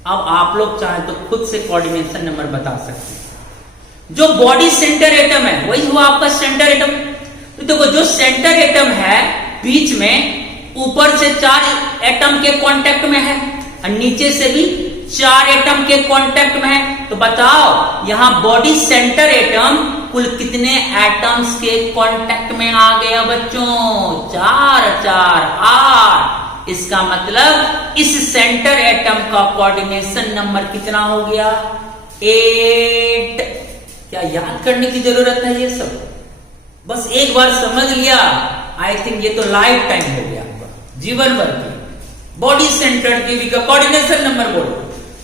अब आप लोग चाहे तो खुद से कोऑर्डिनेशन नंबर बता सकते हैं। जो बॉडी सेंटर एटम है वही हुआ आपका सेंटर एटम। तो देखो जो सेंटर एटम है बीच में ऊपर से 4 एटम के कांटेक्ट में है और नीचे से भी 4 एटम के कांटेक्ट में है। तो बताओ यहां बॉडी सेंटर एटम कुल कितने एटम्स के कांटेक्ट में आ गया बच्चों? 4 4 8। इसका मतलब इस सेंटर एटम का कोऑर्डिनेशन नंबर कितना हो गया? 8। क्या याद करने की जरूरत है? ये सब बस एक बार समझ लिया, आई थिंक ये तो लाइफ टाइम हो गया आपका, जीवन भर की। बॉडी सेंटर की का कोऑर्डिनेशन नंबर बोलो,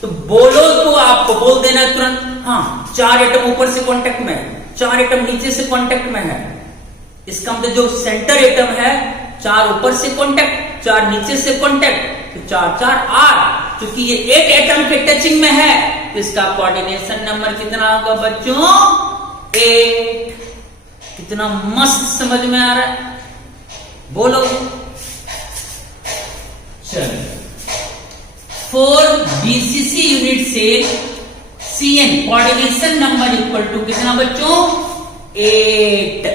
तो बोलो तो आपको बोल देना तुरंत, हाँ 4 एटम ऊपर से कांटेक्ट में है, 4 एटम नीचे से कांटेक्ट में है। इसका मतलब जो सेंटर एटम है 4 ऊपर से कांटेक्ट, 4 नीचे से कांटेक्ट, तो 4 4 8। क्योंकि ये 8 एटम के टचिंग में है तो इसका कोऑर्डिनेशन नंबर कितना होगा बच्चों? 8। कितना मस्त समझ में आ रहा है, बोलो। चलो 4 बीसीसी यूनिट से CN coordination number equal to कितना बच्चों? 8।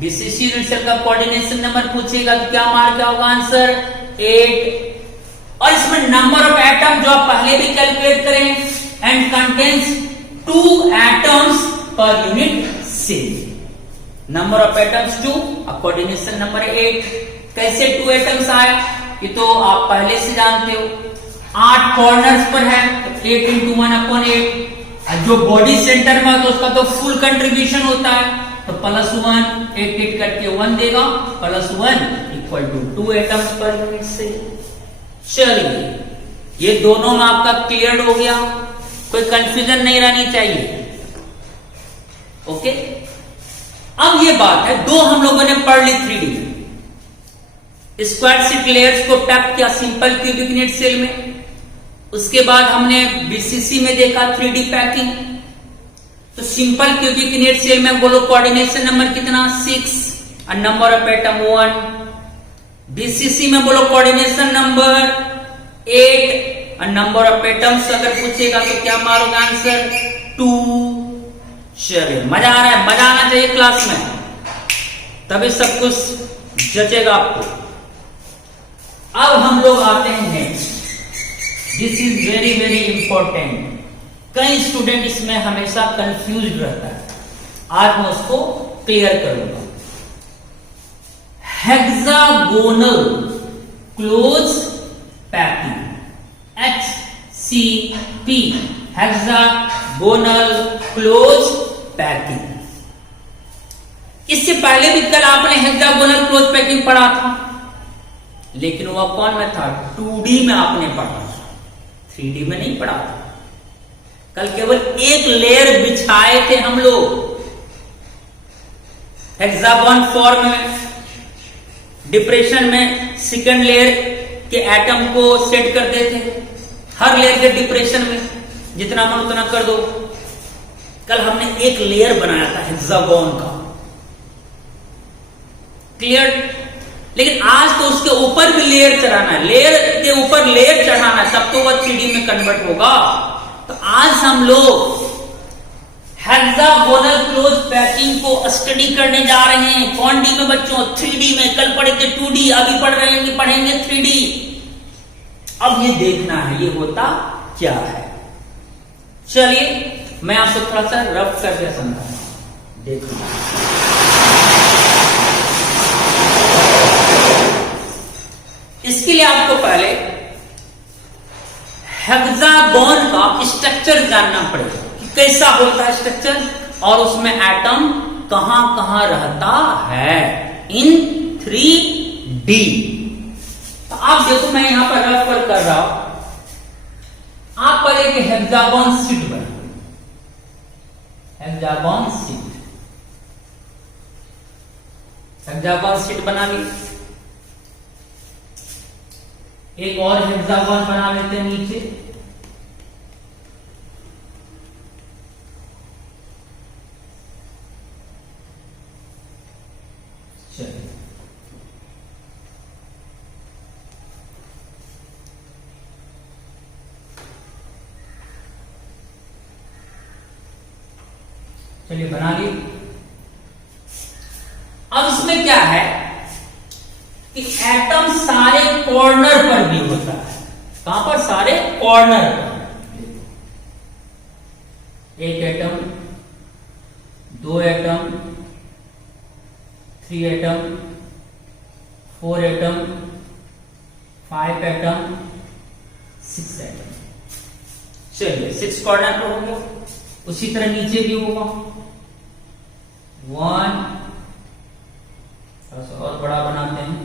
बीसीसी यूनिट सेल का कोऑर्डिनेशन नंबर पूछेगा तो क्या मार क्या होगा आंसर? 8। और इसमें नंबर ऑफ एटम जो आप पहले भी कैलकुलेट करें, एंड कंटेन्स 2 एटम्स पर unit cell. Number of atoms 2, coordination number 8। कैसे 2 एटम्स आया? ये तो आप पहले से जानते हो। 8 कॉर्नर्स पर है तो 8 × 1/8। जो बॉडी सेंटर में तो उसका तो फुल कंट्रीब्यूशन होता है, तो +1 8 करके 1 देगा, +1 = 2 एटम्स पर यूनिट से। चलिए ये दोनों में आपका क्लियर हो गया, कोई कंफ्यूजन नहीं रहनी चाहिए। ओके, अब ये बात है, दो हम लोगों ने पढ़ ली 3D स्क्वायर शीट लेयर्स को पैक किया सिंपल क्यूबिक नेट सेल में। उसके बाद हमने बीसीसी में देखा 3D पैकिंग। तो सिंपल क्यूबिक नेट सेल में बोलो कोऑर्डिनेशन नंबर कितना 6 और नंबर ऑफ एटम 1। बीसीसी में बोलो कोऑर्डिनेशन नंबर 8 और नंबर ऑफ एटम्स अगर पूछेगा तो क्या मारोगे आंसर 2। चलिए मजा आ रहा है, मजा आना चाहिए क्लास में, तभी सब कुछ जचेगा आपको। अब हम लोग आते हैं next, this is very very important. कई स्टूडेंट इसमें हमेशा कंफ्यूज रहता है, आज मैं उसको क्लियर करूंगा। Hexagonal close packing, HCP, hexagonal close packing. इससे पहले भी कल आपने हेक्सागोनल क्लोज पैकिंग पढ़ा था, लेकिन वह कौन में था 2D में आपने पढ़ा था, 3D में नहीं पढ़ा था। कल केवल एक लेयर बिछाए थे हम लोग हेक्सागोन फॉर्म में, डिप्रेशन में सेकंड लेयर के एटम को सेट कर देते थे, हर लेयर के डिप्रेशन में जितना मन उतना कर दो। कल हमने एक लेयर बनाया था हेक्सागोन का, क्लियर। लेकिन आज तो उसके ऊपर भी लेयर चढ़ाना है, लेयर के ऊपर लेयर चढ़ाना है, तब तो वह 3D में कन्वर्ट होगा। तो आज हम लोग हेक्सागोनल क्लोज पैकिंग को स्टडी करने जा रहे हैं। कौन डी में बच्चों? 3D में। कल पढ़े थे 2D, अभी पढ़ेंगे 3D। अब ये देखना है ये होता क्या है। चलिए मैं आपको थोड़ा सा रफ करके समझाता हूं, देखो। इसके लिए आपको पहले हेक्सागोन का स्ट्रक्चर जानना पड़ेगा कि कैसा होता है स्ट्रक्चर, और उसमें एटम कहां कहां रहता है इन 3D। तो आप देखो मैं यहां पर रेफर कर रहा हूं, आप पर एक हेक्सागोन शीट बना, हेक्सागोन शीट बना ली। एक और हेक्सागोन बना लेते हैं नीचे, चलिए बना ली। अब इसमें क्या है कि एटम सारे कॉर्नर पर भी होता है। कहां पर? सारे कॉर्नर पर। एक atom, 2 atom, 3 atom, 4 atom, 5 atom, 6 atom. चलिए 6 कॉर्नर पर हो गया। उसी तरह नीचे भी होगा 1, और बड़ा बनाते हैं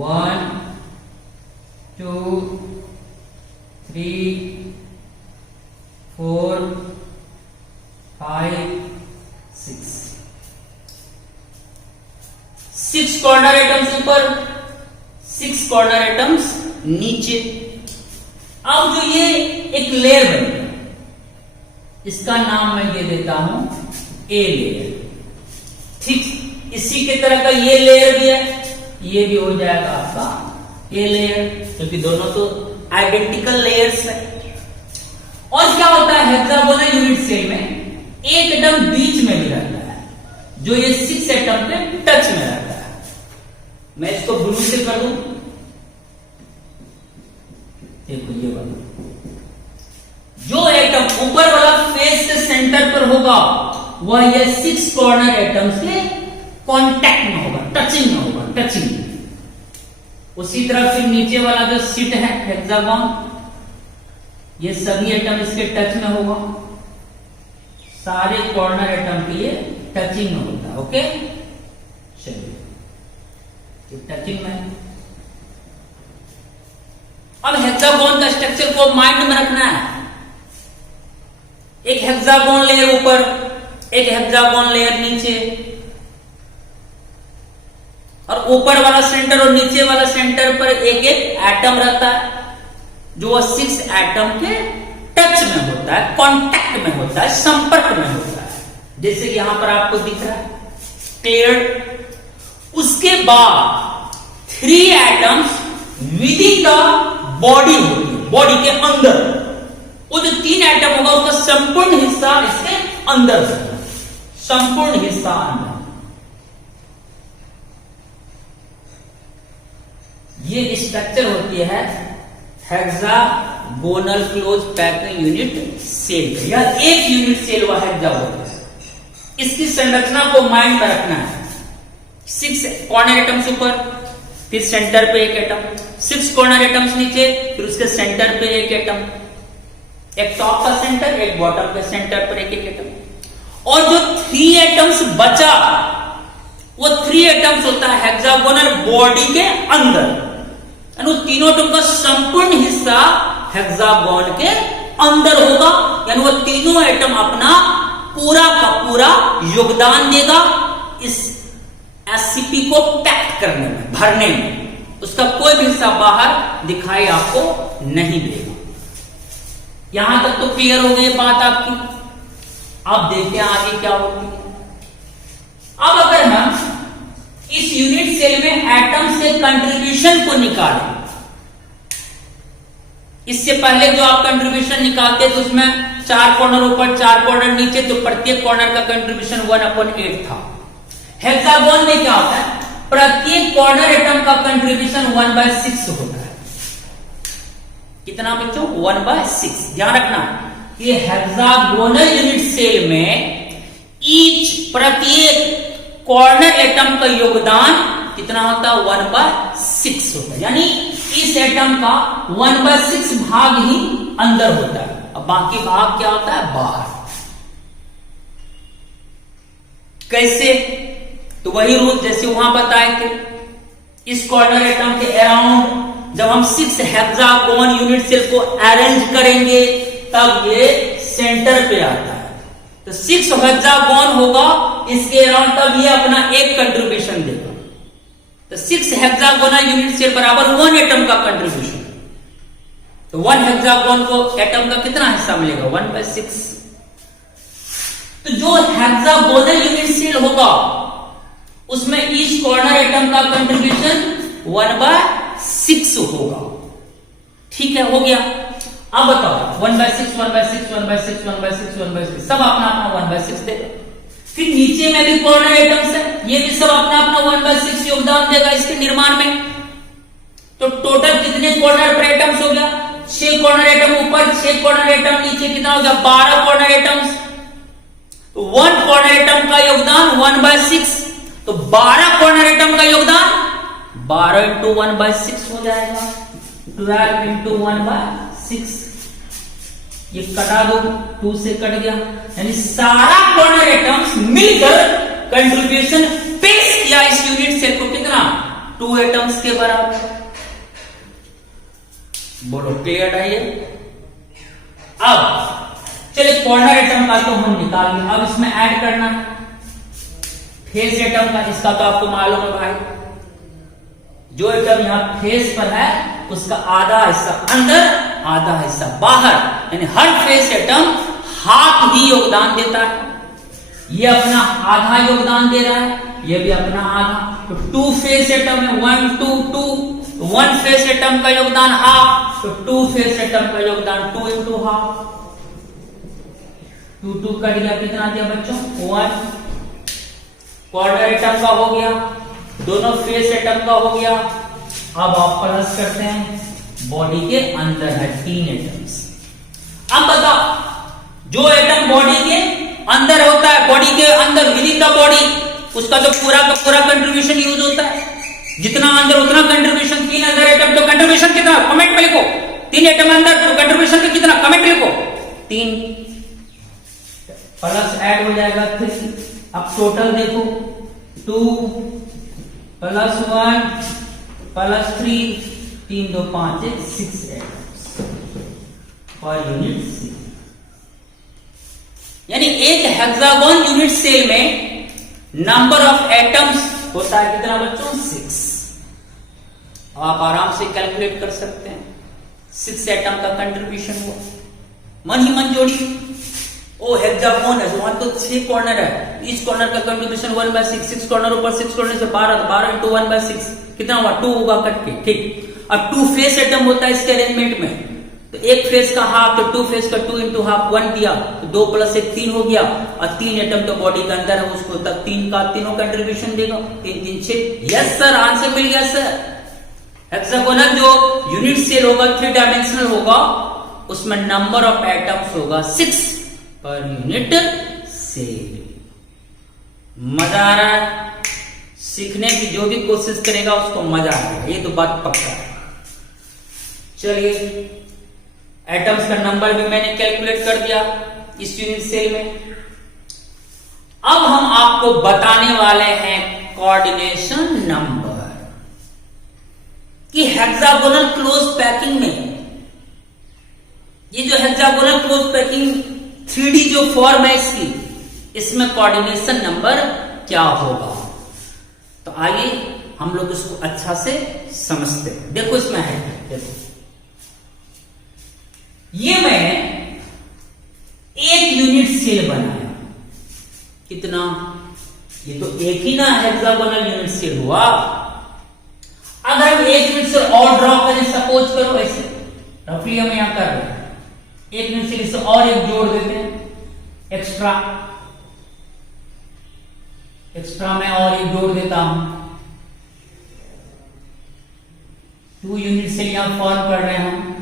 1, 2, 3, 4, 5, 6 कॉर्नर आइटम्स ऊपर, 6 कॉर्नर आइटम्स नीचे। अब जो ये एक लेयर बन गया, इसका नाम मैं दे देता हूं ए लेयर। ठीक इसी के तरह का ये लेयर भी है, ये भी हो जाएगा आपका ए लेयर, क्योंकि दोनों तो आइडेंटिकल लेयर्स है। और क्या होता है हेक्सागोनल यूनिट सेल में एक एटम बीच में भी रहता है, जो ये 6 एटम पे टच में रहता है। मैं इसको ब्लू से कर दूं, देखो ये वाला जो एटम ऊपर वाला फेस से सेंटर पर होगा वह ये 6 कॉर्नर एटम्स के कांटेक्ट में होगा, टचिंग में होगा, टचिंग। उसी तरह फिर नीचे वाला जो सीट है हेक्सागोन, ये सभी एटम इसके टच में होगा, सारे कॉर्नर एटम के लिए टचिंग में होता है। ओके, चलिए ये टचिंग में है। अब हेक्सागोन का स्ट्रक्चर को माइंड में रखना है। एक हेक्सागोन लेयर ऊपर, एक हेक्सागोन लेयर नीचे, और ऊपर वाला सेंटर और नीचे वाला सेंटर पर एक एक एटम रहता है जो 6 एटम के टच में होता है, कांटेक्ट में होता है, संपर्क में होता है, जैसे कि यहां पर आपको दिख रहा है, क्लियर। उसके बाद 3 atoms with in the body होती है, बॉडी के अंदर। वो जो 3 एटम होगा उसका संपूर्ण हिस्सा इसके अंदर होगा, संपूर्ण हिस्सा अंदर। ये स्ट्रक्चर होती है hexagonal close packing unit cell. यह एक यूनिट सेल हुआ हेक्सागोन। इसकी संरचना को माइंड में रखना है। 6 कॉर्नर एटम्स ऊपर, फिर सेंटर पे एक एटम, 6 कॉर्नर एटम्स नीचे, फिर उसके सेंटर पे एक एटम, एक टॉप का सेंटर, एक बॉटम के सेंटर पर एक एटम। और जो 3 एटम्स बचा, वो 3 एटम्स होता है हेक्सागोनल बॉडी के अंदर। यानी तीनों एटम का संपूर्ण हिस्सा हेक्सागोन के अंदर होगा। यानी वो तीनों एटम अपना पूरा का पूरा योगदान देगा इस एससीपी को पैक करने में, भरने में। उसका कोई भी हिस्सा बाहर दिखाई आपको नहीं देगा। यहां तक तो क्लियर हो गई बात आपकी। अब देखते हैं आगे क्या होती है। अब अगर हम इस यूनिट सेल में एटम्स के कंट्रीब्यूशन को निकालें, इससे पहले जो आप कंट्रीब्यूशन निकालते तो उसमें 4 कॉर्नर ऊपर, 4 कॉर्नर नीचे, तो प्रत्येक कॉर्नर का कंट्रीब्यूशन 1/8 था। हेक्सागोन में क्या होता है, प्रत्येक कॉर्नर एटम का कंट्रीब्यूशन 1/6 होता है। कितना बच्चों? 1/6। ध्यान रखना कि हेक्सागोनल यूनिट सेल में प्रत्येक कॉर्नर एटम का योगदान कितना होता है? 1/6 होता है। यानी इस एटम का 1/6 भाग ही अंदर होता है, अब बाकी भाग क्या होता है? बाहर। कैसे? तो वही रूल जैसे वहां बताए थे। इस कॉर्नर एटम के अराउंड जब हम 6 हेक्सागोन यूनिट सेल को अरेंज करेंगे तब ये सेंटर पे आता है। तो 6 हेक्सागोन होगा इसके अराउंड, तब ये अपना एक कंट्रीब्यूशन देगा। तो 6 हेक्सागोनल यूनिट सेल बराबर 1 एटम का कंट्रीब्यूशन। तो 1 हेक्सागोन को एटम का कितना हिस्सा मिलेगा? 1/6। तो जो हेक्सागोनल यूनिट सेल होगा उसमें ईच कॉर्नर एटम का कंट्रीब्यूशन 1/6 होगा। ठीक है, हो गया। अब बताओ 1/6, 1/6, 1/6, 1/6, 1/6 सब अपना अपना 1/6 देगा। फिर नीचे में भी कॉर्नर एटम्स है, ये भी सब अपना अपना 1/6 योगदान देगा इसके निर्माण में। तो टोटल कितने कॉर्नर पर एटम्स हो गया? 6 कॉर्नर एटम ऊपर, 6 कॉर्नर एटम नीचे, कितना हो गया? 12 कॉर्नर एटम्स। तो 1 कॉर्नर एटम का योगदान 1/6, तो 12 कॉर्नर एटम का योगदान 12 × 1/6 हो जाएगा, 12 × 1/6। ये कटा दो, 2 से कट गया। यानी सारा कॉर्नर एटम्स मिलकर कंट्रीब्यूशन पेश किया इस यूनिट सेल को कितना? 2 एटम्स के बराबर। बोलो क्लियर है ये? अब चलिए कॉर्नर एटम का तो हम निकाल लें, अब इसमें ऐड करना है फेस एटम का। इसका तो आपको मालूम है भाई, जो एटम यहां फेस पर है उसका आधा हिस्सा अंदर, आधा हिस्सा बाहर। यानी हर फेस एटम हाफ ही योगदान देता है। ये अपना आधा योगदान दे रहा है, ये भी अपना आधा। तो 2 फेस एटम है, 1 2 2। 1 फेस एटम का योगदान हाफ, तो 2 फेस एटम का योगदान 2 × हाफ। 2 2 कट गया, कितना दिया बच्चों? 1। कॉर्नर एटम का हो गया, दोनों फेस एटम का हो गया। अब आप प्लस करते हैं, बॉडी के अंदर है 3 एटम्स। अब बताओ जो एटम बॉडी के अंदर होता है, बॉडी के अंदर विद इन द बॉडी, उसका तो पूरा का पूरा कंट्रीब्यूशन यूज होता है, जितना अंदर उतना कंट्रीब्यूशन। 3000 एटम तो कंट्रीब्यूशन कितना, कमेंट में लिखो। 3 एटम अंदर तो कंट्रीब्यूशन तो कितना, कमेंट में लिखो। 3 प्लस ऐड हो जाएगा 3। अब टोटल देखो 2 प्लस 1 प्लस 3, 3 2 5 6 एटम्स पर यूनिट सेल। यानी एक हेक्सागोन यूनिट सेल में नंबर ऑफ एटम्स होता है कितना बच्चों, 6। आप आराम से कैलकुलेट कर सकते हैं। 6 एटम का कंट्रीब्यूशन हुआ, मन ही मन जोड़ी। ओ हेक्सागोन है, वहां तो 6 कॉर्नर है, ईच कॉर्नर का कंट्रीब्यूशन 1/6। 6 कॉर्नर ऊपर 6 कॉर्नर से 12, 12 इंटू 1/6 कितना हुआ, 2 होगा कट के, ठीक। अब 2 फेस एटम होता है इसके अरेंजमेंट में, तो एक फेस का हाफ, तो 2 फेस का 2 इंटू हाफ 1 दिया, तो 2 प्लस 1 3 हो गया। और 3 एटम तो बॉडी के अंदर है, उसको तक 3 का तीनों कंट्रीब्यूशन देगा, 3 3 6। यस सर, आंसर मिल गया सर। हेक्सागोनल जो यूनिट सेल होगा 3 डायमेंशनल होगा, उसमें नंबर ऑफ एटम्स होगा 6 पर यूनिट सेल। मजा आ रहा है? सीखने की जो भी कोशिश करेगा उसको मजा आएगा, ये तो बात पक्का है। चलिए, एटम्स का नंबर भी मैंने कैलकुलेट कर दिया इस यूनिट सेल में। अब हम आपको बताने वाले हैं कोऑर्डिनेशन नंबर कि हेक्सागोनल क्लोज पैकिंग में, ये जो हेक्सागोनल क्लोज पैकिंग 3D जो फॉर्म है इसकी, इसमें कोऑर्डिनेशन नंबर क्या होगा। तो आइए हम लोग इसको अच्छा से समझते हैं। देखो इसमें है, देखो ये मैंने एक यूनिट सेल बनाया, कितना, ये तो एक ही ना हेक्सागोनल यूनिट सेल हुआ। अगर हम एक यूनिट सेल और ड्रॉ करें, सपोज करो ऐसे रफली हम यहां कर रहे हैं, एक यूनिट सेल से और एक जोड़ देते हैं, एक्स्ट्रा में और एक जोड़ देता हूं, 2 यूनिट सेल यहां फॉर्म कर रहे हैं हम।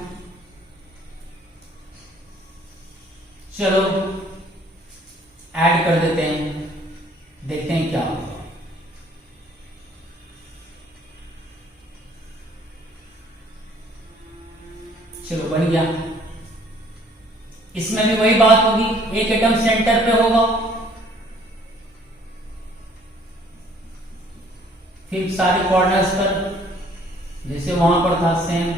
चलो ऐड कर देते हैं, देखते हैं क्या होगा। चलो बन गया। इसमें भी वही बात होगी, एक एटम सेंटर पे होगा, फिर सारे कॉर्नर्स पर जैसे वहां पर था सेम।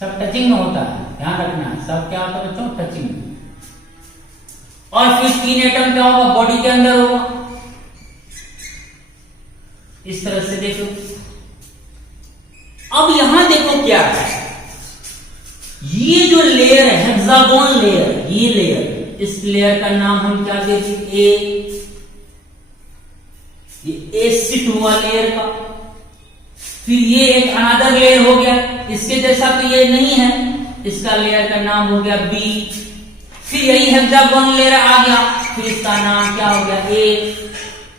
सब टचिंग में होता है, ध्यान रखना है, सब क्या होता है बच्चों, टचिंग में। और फिर 3 एटम क्या होगा, बॉडी के अंदर होगा, इस तरह से देखो। अब यहां देखो क्या है, ये जो लेयर है हेक्सागोन लेयर, ये लेयर, इस लेयर का नाम हम क्या देते, ये सिट हुआ लेयर का। फिर ये एक अनदर लेयर हो गया, इसके जैसा तो ये नहीं है, इसका लेयर का नाम हो गया बी। फिर यही हेक्सागोन लेयर आ गया, फिर इसका नाम क्या हो गया, ए।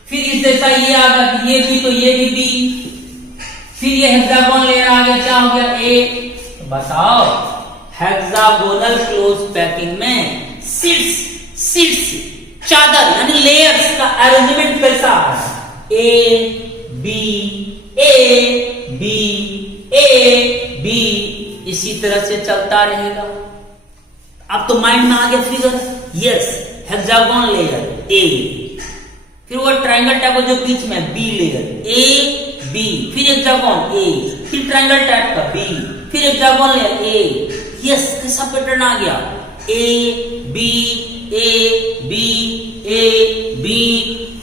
फिर इस जैसा ये आ गया, ये भी तो ये भी बी। फिर ये हेक्सागोन लेयर आ गया, क्या हो गया, ए। तो बताओ हेक्सागोनल क्लोज पैकिंग में सीट्स चादर यानी लेयर्स का अरेंजमेंट कैसा है, A B A B A B, इसी तरह से चलता रहेगा। अब तो माइंड में आ गया figure, yes hexagon layer A, फिर वो ट्रायंगल टाइप जो बीच में बी लेयर ए बी, फिर हेक्सागोन ए, फिर ट्रायंगल टाइप का बी, फिर हेक्सागोन लेयर ए। यस कैसा पैटर्न आ गया, A B A B A B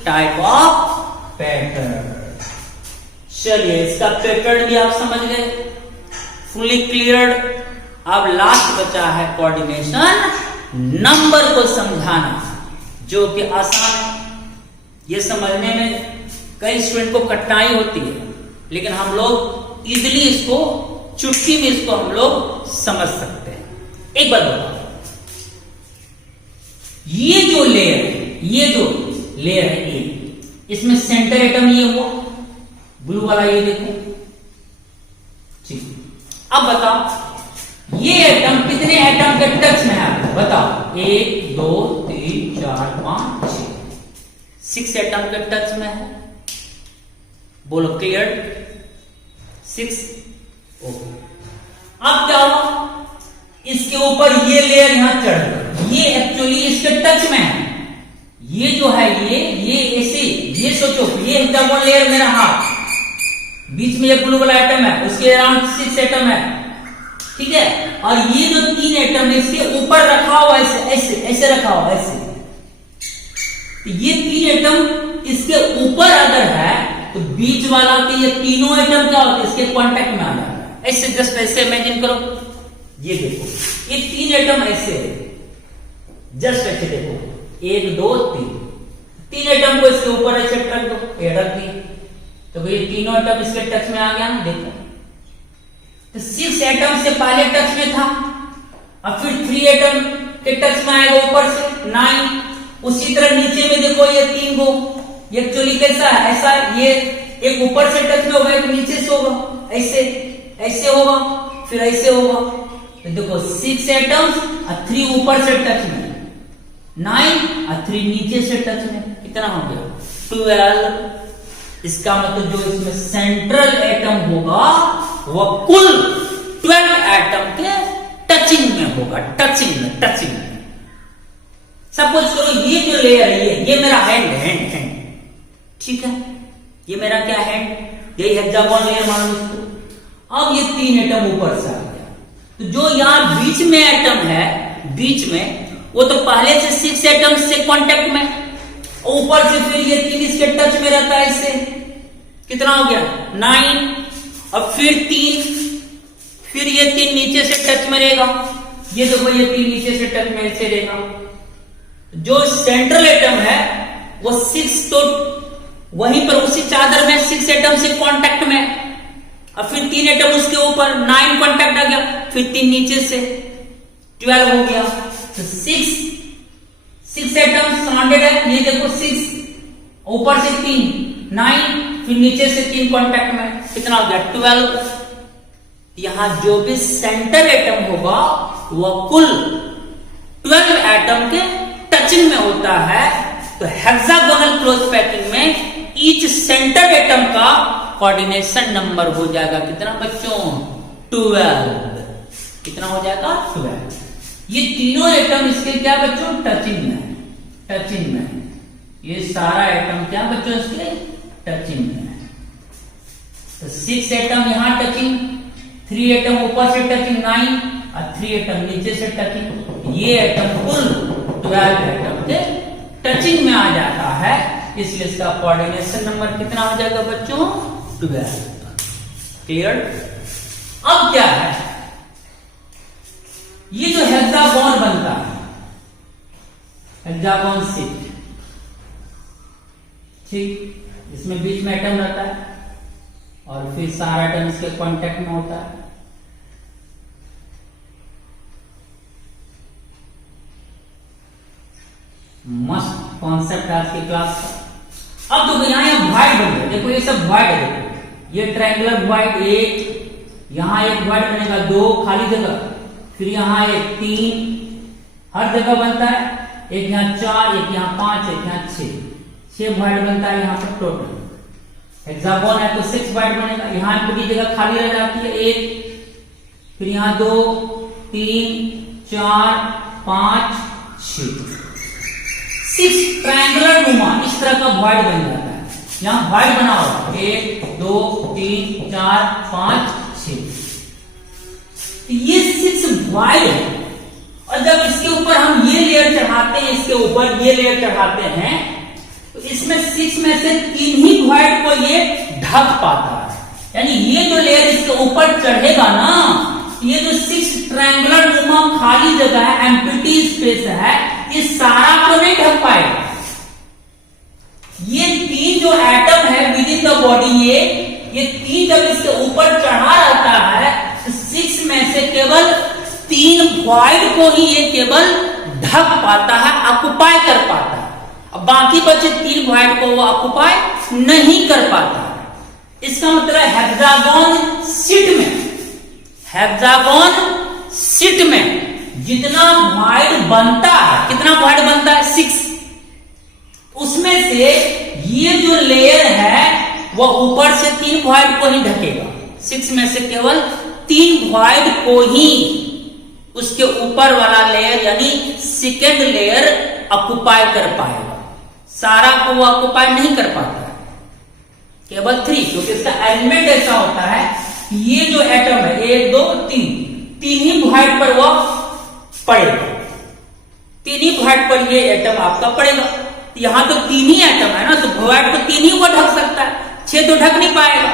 type of pattern. चलिए इसका पैटर्न भी आप समझ गए, फुली क्लियर्ड। अब लास्ट बचा है कोऑर्डिनेशन नंबर को समझाना, जो कि आसान है। ये समझने में कई स्टूडेंट को कठिनाई होती है, लेकिन हम लोग इजीली इसको, चुटकी में इसको हम लोग समझ सकते हैं। एक बात बताओ, ये जो लेयर है, ये जो लेयर है ये, इसमें सेंटर एटम ये हुआ ब्लू वाला, ये देखो ठीक। अब बताओ ये एटम कितने एटम के टच में है, बताओ। 1 2 3 4 5 6 एटम के टच में है। बोलो क्लियर? 6। ओके, अब क्या हुआ, इसके ऊपर ये लेयर यहां चढ़ गई, ये एक्चुअली इसके टच में है। ये जो है ये ऐसे, ये सोचो ये हेक्सागोन लेयर मेरा हाथ, बीच में ये ब्लू वाला एटम है, उसके अराउंड 6 एटम है, ठीक है। और ये जो 3 एटम है इसके ऊपर रखा हुआ, ऐसे ऐसे ऐसे रखा हुआ, ऐसे। तो ये 3 एटम इसके ऊपर अगर है तो बीच वाला के ये तीनों एटम क्या होते हैं, इसके कांटेक्ट में आ जाता है। ऐसे जस्ट ऐसे इमेजिन करो, ये देखो ये 3 एटम ऐसे है, जस्ट ऐसे देखो 1 2 3 एटम को इसके ऊपर ऐसे रख दो, ये रख दी, तो ये तीनों एटम इसके टच में आ गया ना, देखो। तो 6 एटम से पहले टच में था, अब फिर 3 एटम के टच में आएगा ऊपर से 9। उसी तरह नीचे में देखो ये 3 को, ये एक्चुअली कैसा है, ऐसा, ये एक ऊपर से टच में होगा, एक नीचे से होगा, ऐसे ऐसे होगा, फिर ऐसे होगा। तो देखो 6 एटम्स और 3 ऊपर से टच में, 9 और 3 नीचे से टच में, कितना हो गया 12। इसका मतलब जो इसमें सेंट्रल एटम होगा वह कुल 12 एटम के टचिंग में होगा, टचिंग में। सपोज करो ये जो लेयर है ये मेरा हैंड, ठीक है, ये मेरा क्या हैंड, यही हेक्सागोन लेयर मान लो इसको। अब ये 3 एटम ऊपर से आ गया, तो जो यहां बीच में एटम है, बीच में, वो तो पहले से 6 एटम से कांटेक्ट में, ऊपर से फिर ये 3 इसके टच में रहता है, इससे कितना हो गया 9। अब फिर 3, फिर ये 3 नीचे से टच में रहेगा, ये देखो ये 3 नीचे से टच में से रहेगा। जो सेंट्रल एटम है वो 6, तो वहीं पर उसी चादर में 6 एटम से कांटेक्ट में, अब फिर 3 एटम उसके ऊपर, 9 कांटेक्ट आ गया, फिर 3 नीचे से 12 हो गया। तो 6 एटम सराउंडेड है, ये देखो 6 ऊपर से 3 9, फिर नीचे से 3 कांटेक्ट में, कितना हो गया 12। यहां जो भी सेंटर एटम होगा वह कुल 12 एटम के टचिंग में होता है। तो हेक्सागोनल क्लोज पैकिंग में ईच सेंटर एटम का कोऑर्डिनेशन नंबर हो जाएगा कितना बच्चों 12। कितना हो जाएगा 12। ये तीनों एटम इसके क्या बच्चों टचिंग में, टचिंग में। ये सारा एटम क्या बच्चों इसके टचिंग में है। तो 6 एटम यहां टचिंग, 3 एटम ऊपर से टचिंग 9 और 3 एटम नीचे से टचिंग। ये एटम कुल 12 एटम के टचिंग में आ जाता है, इसलिए इसका कोऑर्डिनेशन नंबर कितना हो जाएगा बच्चों 12। क्लियर? अब क्या है, ये जो हेक्सागोन बनता है, हेक्सागोन शीट, ठीक, इसमें बीच में एटम रहता है और फिर सारा एटम इसके कांटेक्ट में होता है। मस्त कॉन्सेप्ट है आज की क्लास का। अब देखो यहां व्हाइट बन गया, देखो ये सब व्हाइट है, देखो ये ट्रायंगुलर व्हाइट, एक यहां एक व्हाइट बनेगा, 2 खाली जगह, फिर यहां एक 3, हर जगह बनता है, एक यहां 4, एक यहां 5, एक यहां 6 व्हाइट बनता है यहां पर टोटल। हेक्सागोन है तो 6 व्हाइट बनेगा, यहां पूरी जगह खाली रह जाती है, 1, फिर यहां 2, 3, 4, 5, 6 ट्रायंगुलर नुमा इस तरह का व्हाइट बन जाता है। यहां व्हाइट बना हुआ 1, 2, 3, 4, 5, 6। ये 6 व्हाइट है, और जब इसके ऊपर हम ये लेयर चढ़ाते हैं, इसके ऊपर ये लेयर चढ़ाते हैं, तो इसमें 6 में से 3 ही व्हाइट को ये ढक पाता है। यानी ये जो लेयर इसके ऊपर चढ़ेगा ना, ये जो 6 ट्रायंगुलर नुमा खाली जगह है, एम्प्टी स्पेस है, ये सारा को नहीं ढक पाएगा। ये 3 जो एटम है विद इन द बॉडी, ये 3 जब इसके ऊपर चढ़ा रहता है, तो 6 में से केवल 3 व्हाइट को ही ये केवल ढक पाता है, ऑक्युपाई कर पाता है। अब बाकी बचे 3 व्हाइट को वो ऑक्युपाई नहीं कर पाता है। इसका मतलब हेक्सागोन शीट में, हेक्सागोन शीट में जितना वॉइड बनता है, कितना वॉइड बनता है 6, उसमें से ये जो लेयर है वो ऊपर से 3 वॉइड को ही ढकेगा। 6 में से केवल 3 वॉइड को ही उसके ऊपर वाला लेयर यानी सेकेंड लेयर ऑक्युपाई कर पाएगा, सारा को वो ऑक्युपाई नहीं कर पाता है, केवल 3, क्योंकि इसका एलिमेंट ऐसा होता है कि ये जो एटम है 1 2 3, 3 ही वॉइड पर वो पड़ेगा, 3 ही वॉइड पर ये एटम आपका पड़ेगा। यहां तो 3 ही एटम है ना, तो वॉइड तो 3 ही वो ढक सकता है, 6 तो ढक नहीं पाएगा।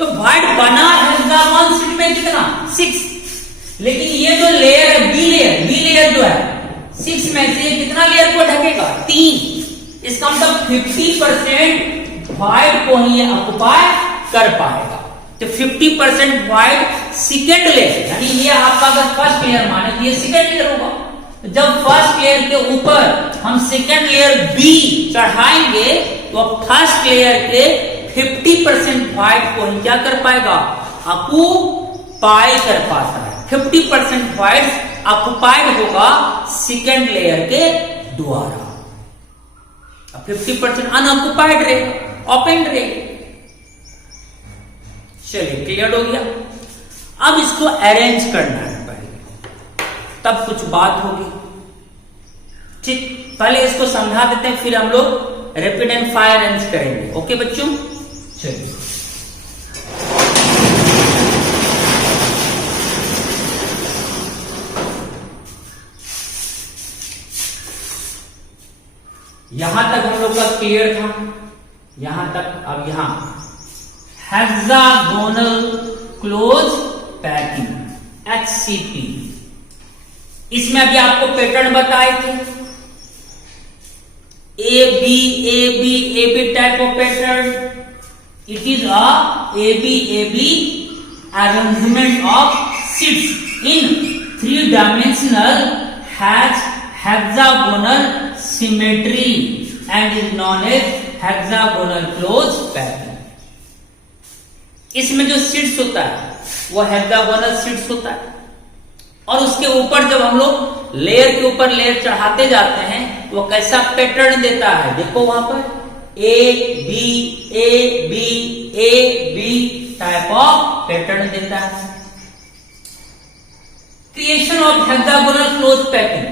तो वॉइड बना हेक्सागोन शीट में कितना 6, लेकिन ये जो लेयर है बी लेयर जो है 6 में से कितना लेयर को ढकेगा 3, इसका मतलब 50% वॉइड को ही ऑक्युपाई कर पाएगा। तो 50% वॉइड सेकेंड लेयर, यानी ये आपका अगर फर्स्ट लेयर माने तो ये सेकेंड लेयर होगा। तो जब फर्स्ट लेयर के ऊपर हम सेकेंड लेयर बी चढ़ाएंगे तो फर्स्ट लेयर के 50% वॉइड को ही क्या कर पाएगा, ऑक्युपाई कर पाता है। 50% वॉइड ऑक्युपाइड होगा सेकेंड लेयर के द्वारा, 50% अनऑक्युपाइड रहेगा, ओपन रहेगा। चलिए क्लियर हो गया। अब इसको अरेंज करना है पहले, तब कुछ बात होगी। ठीक, पहले इसको समझा देते हैं, फिर हम लोग रैपिड एंड फायर अरेंज करेंगे। ओके बच्चों, चलिए यहां तक हम लोग का क्लियर था, यहां तक। अब यहां हेक्सागोनल क्लोज पैकिंग HCP, इसमें अभी आपको पैटर्न बताए थे, AB type of pattern. It is AB arrangement of sheets in 3 dimensional has hexagonal symmetry and is known as hexagonal close packing. इसमें जो शीट्स होता है वो हेक्सागोनल शीट्स होता है, और उसके ऊपर जब हम लोग लेयर के ऊपर लेयर चढ़ाते जाते हैं वो कैसा पैटर्न देता है, देखो वहां पर A B type of pattern देता है। Creation of hexagonal close packing,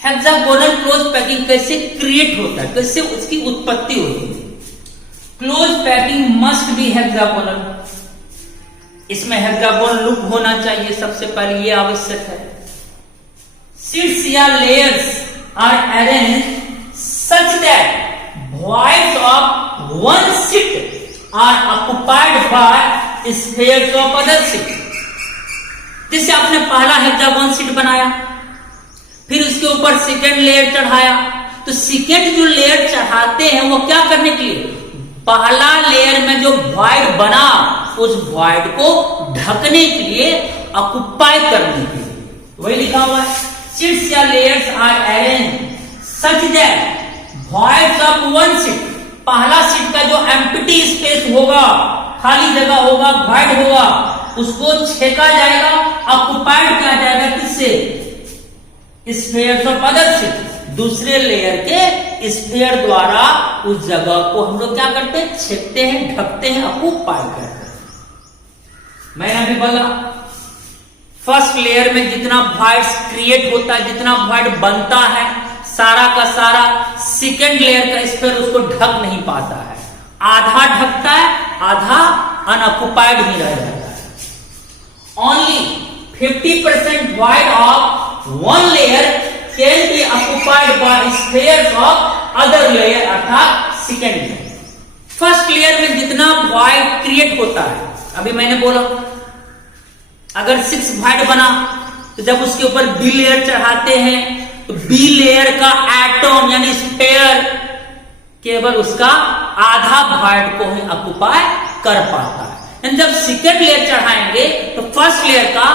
hexagonal close packing कैसे क्रिएट होता है, कैसे उसकी उत्पत्ति होती है। Close packing must be hexagonal, इसमें हेक्सागोन लुक होना चाहिए, सबसे पहले ये आवश्यक है। शीट्स या layers are arranged such that voids of one sheet are occupied by spheres of other sheet. जैसे आपने पहला हेक्सागोन शीट बनाया, फिर उसके ऊपर सेकेंड लेयर चढ़ाया, तो सेकेंड जो लेयर चढ़ाते हैं वो क्या करने के लिए, पहला लेयर में जो वॉइड बना उस वॉइड को ढकने के लिए, ऑक्युपाई करने के लिए। वही लिखा हुआ है, शीट्स या layers are arranged such that voids of one sheet, पहला शीट का जो एम्प्टी स्पेस होगा, खाली जगह होगा, वॉइड होगा, उसको छेका जाएगा, ऑक्युपाइड किया जाएगा किससे, स्फीयर्स ऑफ अदर शीट, दूसरे लेयर के स्फीयर द्वारा उस जगह को हम लोग क्या करते हैं, छेकते हैं, ढकते हैं, ऑक्युपाई करते हैं। मैंने अभी बोला फर्स्ट लेयर में जितना वॉइड्स क्रिएट होता है, जितना वॉइड बनता है, सारा का सारा सेकेंड लेयर का स्फीयर उसको ढक नहीं पाता है, आधा ढकता है, आधा अनऑक्युपाइड ही रह जाता है। Only 50% void of one layer can be occupied by spheres of other layer, अर्थात सेकेंड लेयर। फर्स्ट लेयर में जितना वॉइड क्रिएट होता है, अभी मैंने बोला अगर 6 वॉइड बना तो जब उसके ऊपर बी लेयर चढ़ाते हैं तो बी लेयर का एटम यानी स्फीयर केवल उसका आधा वॉइड को ही ऑक्युपाई कर पाता है। जब सेकेंड लेयर चढ़ाएंगे तो फर्स्ट लेयर का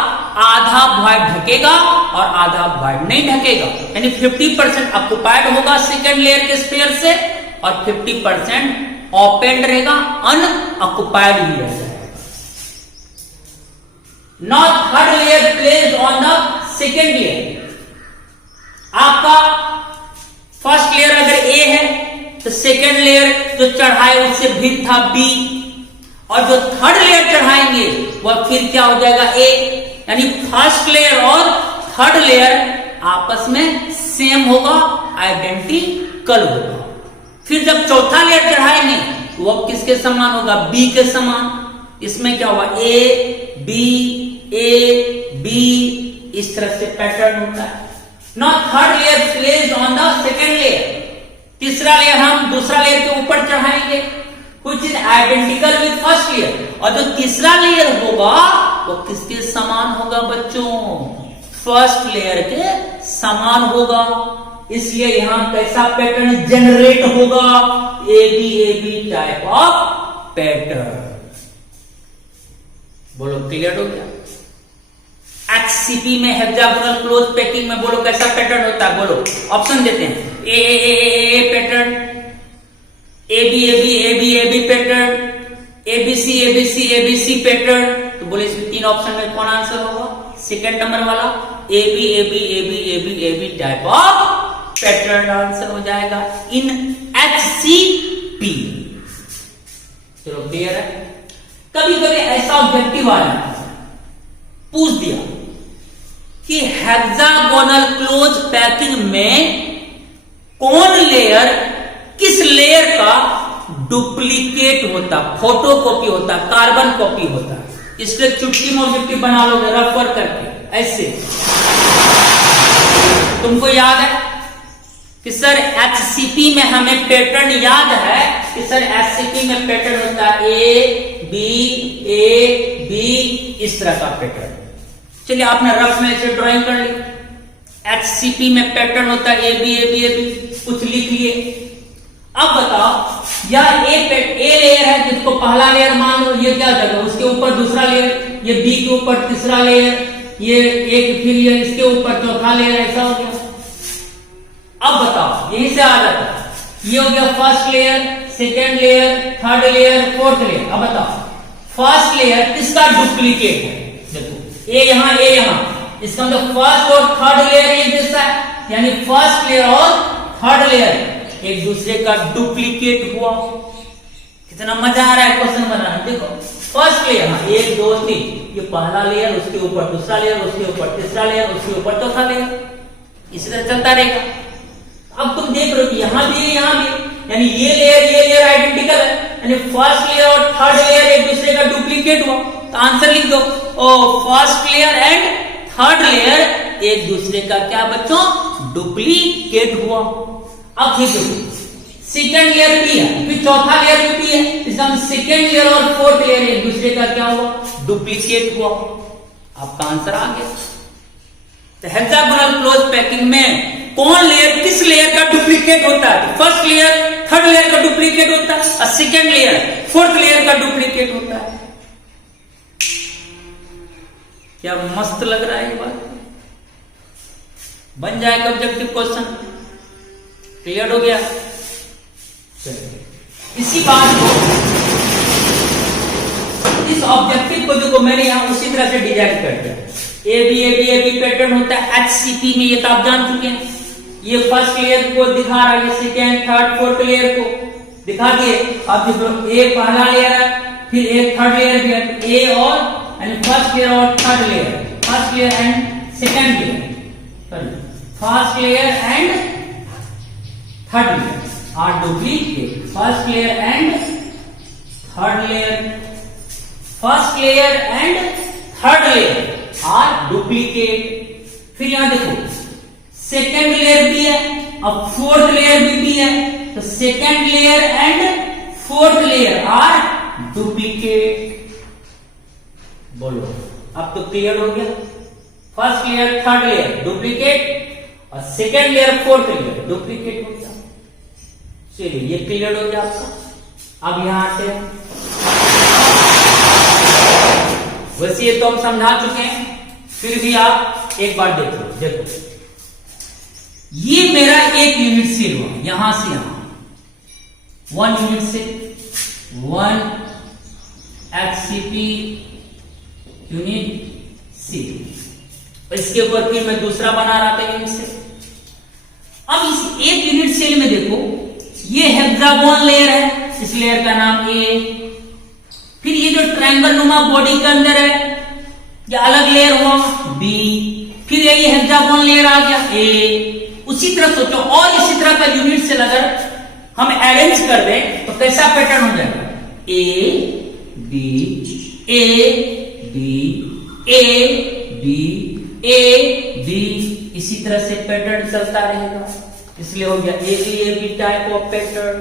आधा वॉइड ढकेगा और आधा वॉइड नहीं ढकेगा, यानी 50% ऑक्युपाइड होगा सेकेंड लेयर के स्फीयर से और 50% ओपन रहेगा, अनऑक्युपाइड ही रह जाएगा। Now third layer placed on the second layer. आपका फर्स्ट लेयर अगर ए है तो सेकेंड लेयर जो चढ़ाए उससे भिन्न था बी, और जो थर्ड लेयर चढ़ाएंगे वह फिर क्या हो जाएगा ए। यानी फर्स्ट लेयर और थर्ड लेयर आपस में सेम होगा, आइडेंटिकल होगा। फिर जब चौथा लेयर चढ़ाएंगे तो वह किसके समान होगा, बी के समान। इसमें क्या होगा, ए बी, इस तरह से पैटर्न होता है। Now third layer placed on the second layer. तीसरा लेयर हम दूसरा लेयर के ऊपर चढ़ाएंगे which is identical with first layer, और जो तीसरा लेयर होगा वो किसके समान होगा बच्चों, फर्स्ट लेयर के समान होगा। इसलिए यहां कैसा पैटर्न जनरेट होगा, A B type of pattern. बोलो क्लियर हो गया। HCP में हेक्सागोनल क्लोज पैकिंग में बोलो कैसा पैटर्न होता है, बोलो ऑप्शन देते हैं। A pattern, A B pattern, ABC pattern. तो बोले इसमें तीन ऑप्शन में कौन आंसर होगा, सेकंड नंबर वाला A B type of pattern answer हो जाएगा इन HCP। चलो क्लियर है। कभी कभी ऐसा ऑब्जेक्टिव आया, पूछ दिया कि हेक्सागोनल क्लोज पैकिंग में कौन लेयर किस लेयर का डुप्लीकेट होता, फोटोकॉपी होता, कार्बन कॉपी होता। इसके चुटकी में ऑब्जेक्टिव बना लोगे रफर करके ऐसे। तुमको याद है कि सर HCP में हमें पैटर्न याद है कि सर HCP में पैटर्न होता है ए बी इस तरह का पैटर्न। चलिए आपने रफ में ऐसे ड्राइंग कर ली। HCP में पैटर्न होता है ए बी कुछ लिख लिए। अब बताओ यह ए लेयर है जिसको पहला लेयर मान लो, ये क्या जगह, उसके ऊपर दूसरा लेयर, ये बी के ऊपर तीसरा लेयर, ये एक, फिर ये इसके ऊपर चौथा लेयर, ऐसा हो गया। अब बताओ यहीं से आ जाता है, ये हो गया first layer, second layer, third layer, fourth layer. अब बताओ फर्स्ट लेयर किसका डुप्लीकेट है, देखो ए यहां, इसका मतलब फर्स्ट और थर्ड लेयर एक जैसा है, यानी फर्स्ट लेयर और थर्ड लेयर एक दूसरे का डुप्लीकेट हुआ। कितना मजा आ रहा है क्वेश्चन बनाना। देखो फर्स्ट लेयर, एक दो तीन, ये पहला लेयर, उसके ऊपर दूसरा लेयर, उसके ऊपर तीसरा लेयर, उसके ऊपर चौथा लेयर, इसी तरह चलता रहेगा। अब तुम देख रहे हो कि यहां भी यानी ये लेयर आइडेंटिकल है, यानी फर्स्ट लेयर और थर्ड लेयर एक दूसरे का डुप्लीकेट हुआ। तो आंसर लिख दो, first layer and third layer एक दूसरे का क्या बच्चों, डुप्लीकेट हुआ। अब ठीक है, सेकेंड लेयर भी है, फिर चौथा लेयर भी है, इसका सेकेंड लेयर और फोर्थ लेयर एक दूसरे का क्या हुआ, डुप्लीकेट हुआ। आपका आंसर आ गया। तो हेक्सागोनल क्लोज पैकिंग में कौन लेयर किस लेयर का डुप्लीकेट होता है, फर्स्ट लेयर थर्ड लेयर का डुप्लीकेट होता है, और सेकेंड लेयर फोर्थ लेयर का डुप्लीकेट होता है। क्या मस्त लग रहा है ये बात, बन जाएगा ऑब्जेक्टिव क्वेश्चन। क्लियर हो गया। इसी बात को, इस ऑब्जेक्टिव को देखो मैंने यहां उसी तरह से डिजाइन कर दिया। ए बी पैटर्न होता है HCP में, ये तो आप जान चुके हैं। ये फर्स्ट लेयर को दिखा रहा है, सेकेंड थर्ड फोर्थ लेयर को दिखा दिए। अब देखो ए पहला लेयर है, फिर एक थर्ड लेयर भी है, ए और यानी फर्स्ट लेयर और third layer, first layer and second layer, first layer and third layer are duplicate, first layer and third layer, first layer and third layer are duplicate. फिर यहां देखो second layer भी है और fourth layer भी है, तो second layer and fourth layer are duplicate. बोलो अब तो क्लियर हो गया। First layer third layer duplicate और second layer fourth layer duplicate हो गया। चलिए ये क्लियर हो गया आपका। अब यहां आते हैं, वैसे ये तो हम समझा चुके हैं, फिर भी आप एक बार देखो ये मेरा एक यूनिट सेल हुआ, यहां से यहां 1 यूनिट सेल, 1 HCP यूनिट सी। इसके ऊपर फिर मैं दूसरा बना रहा था यूनिट सेल। अब इस एक यूनिट सेल में देखो, ये हेक्सागोन लेयर है, इस लेयर का नाम ए। फिर ये जो ट्रायंगल नुमा बॉडी के अंदर है, ये अलग लेयर हुआ बी। फिर ये हेक्सागोन लेयर आ गया ए। उसी तरह सोचो, और इसी तरह का यूनिट सेल अगर हम अरेंज कर दें तो कैसा पैटर्न हो जाएगा, A B A B A B A B, इसी तरह से पैटर्न चलता रहेगा। इसलिए हो गया A B type of pattern.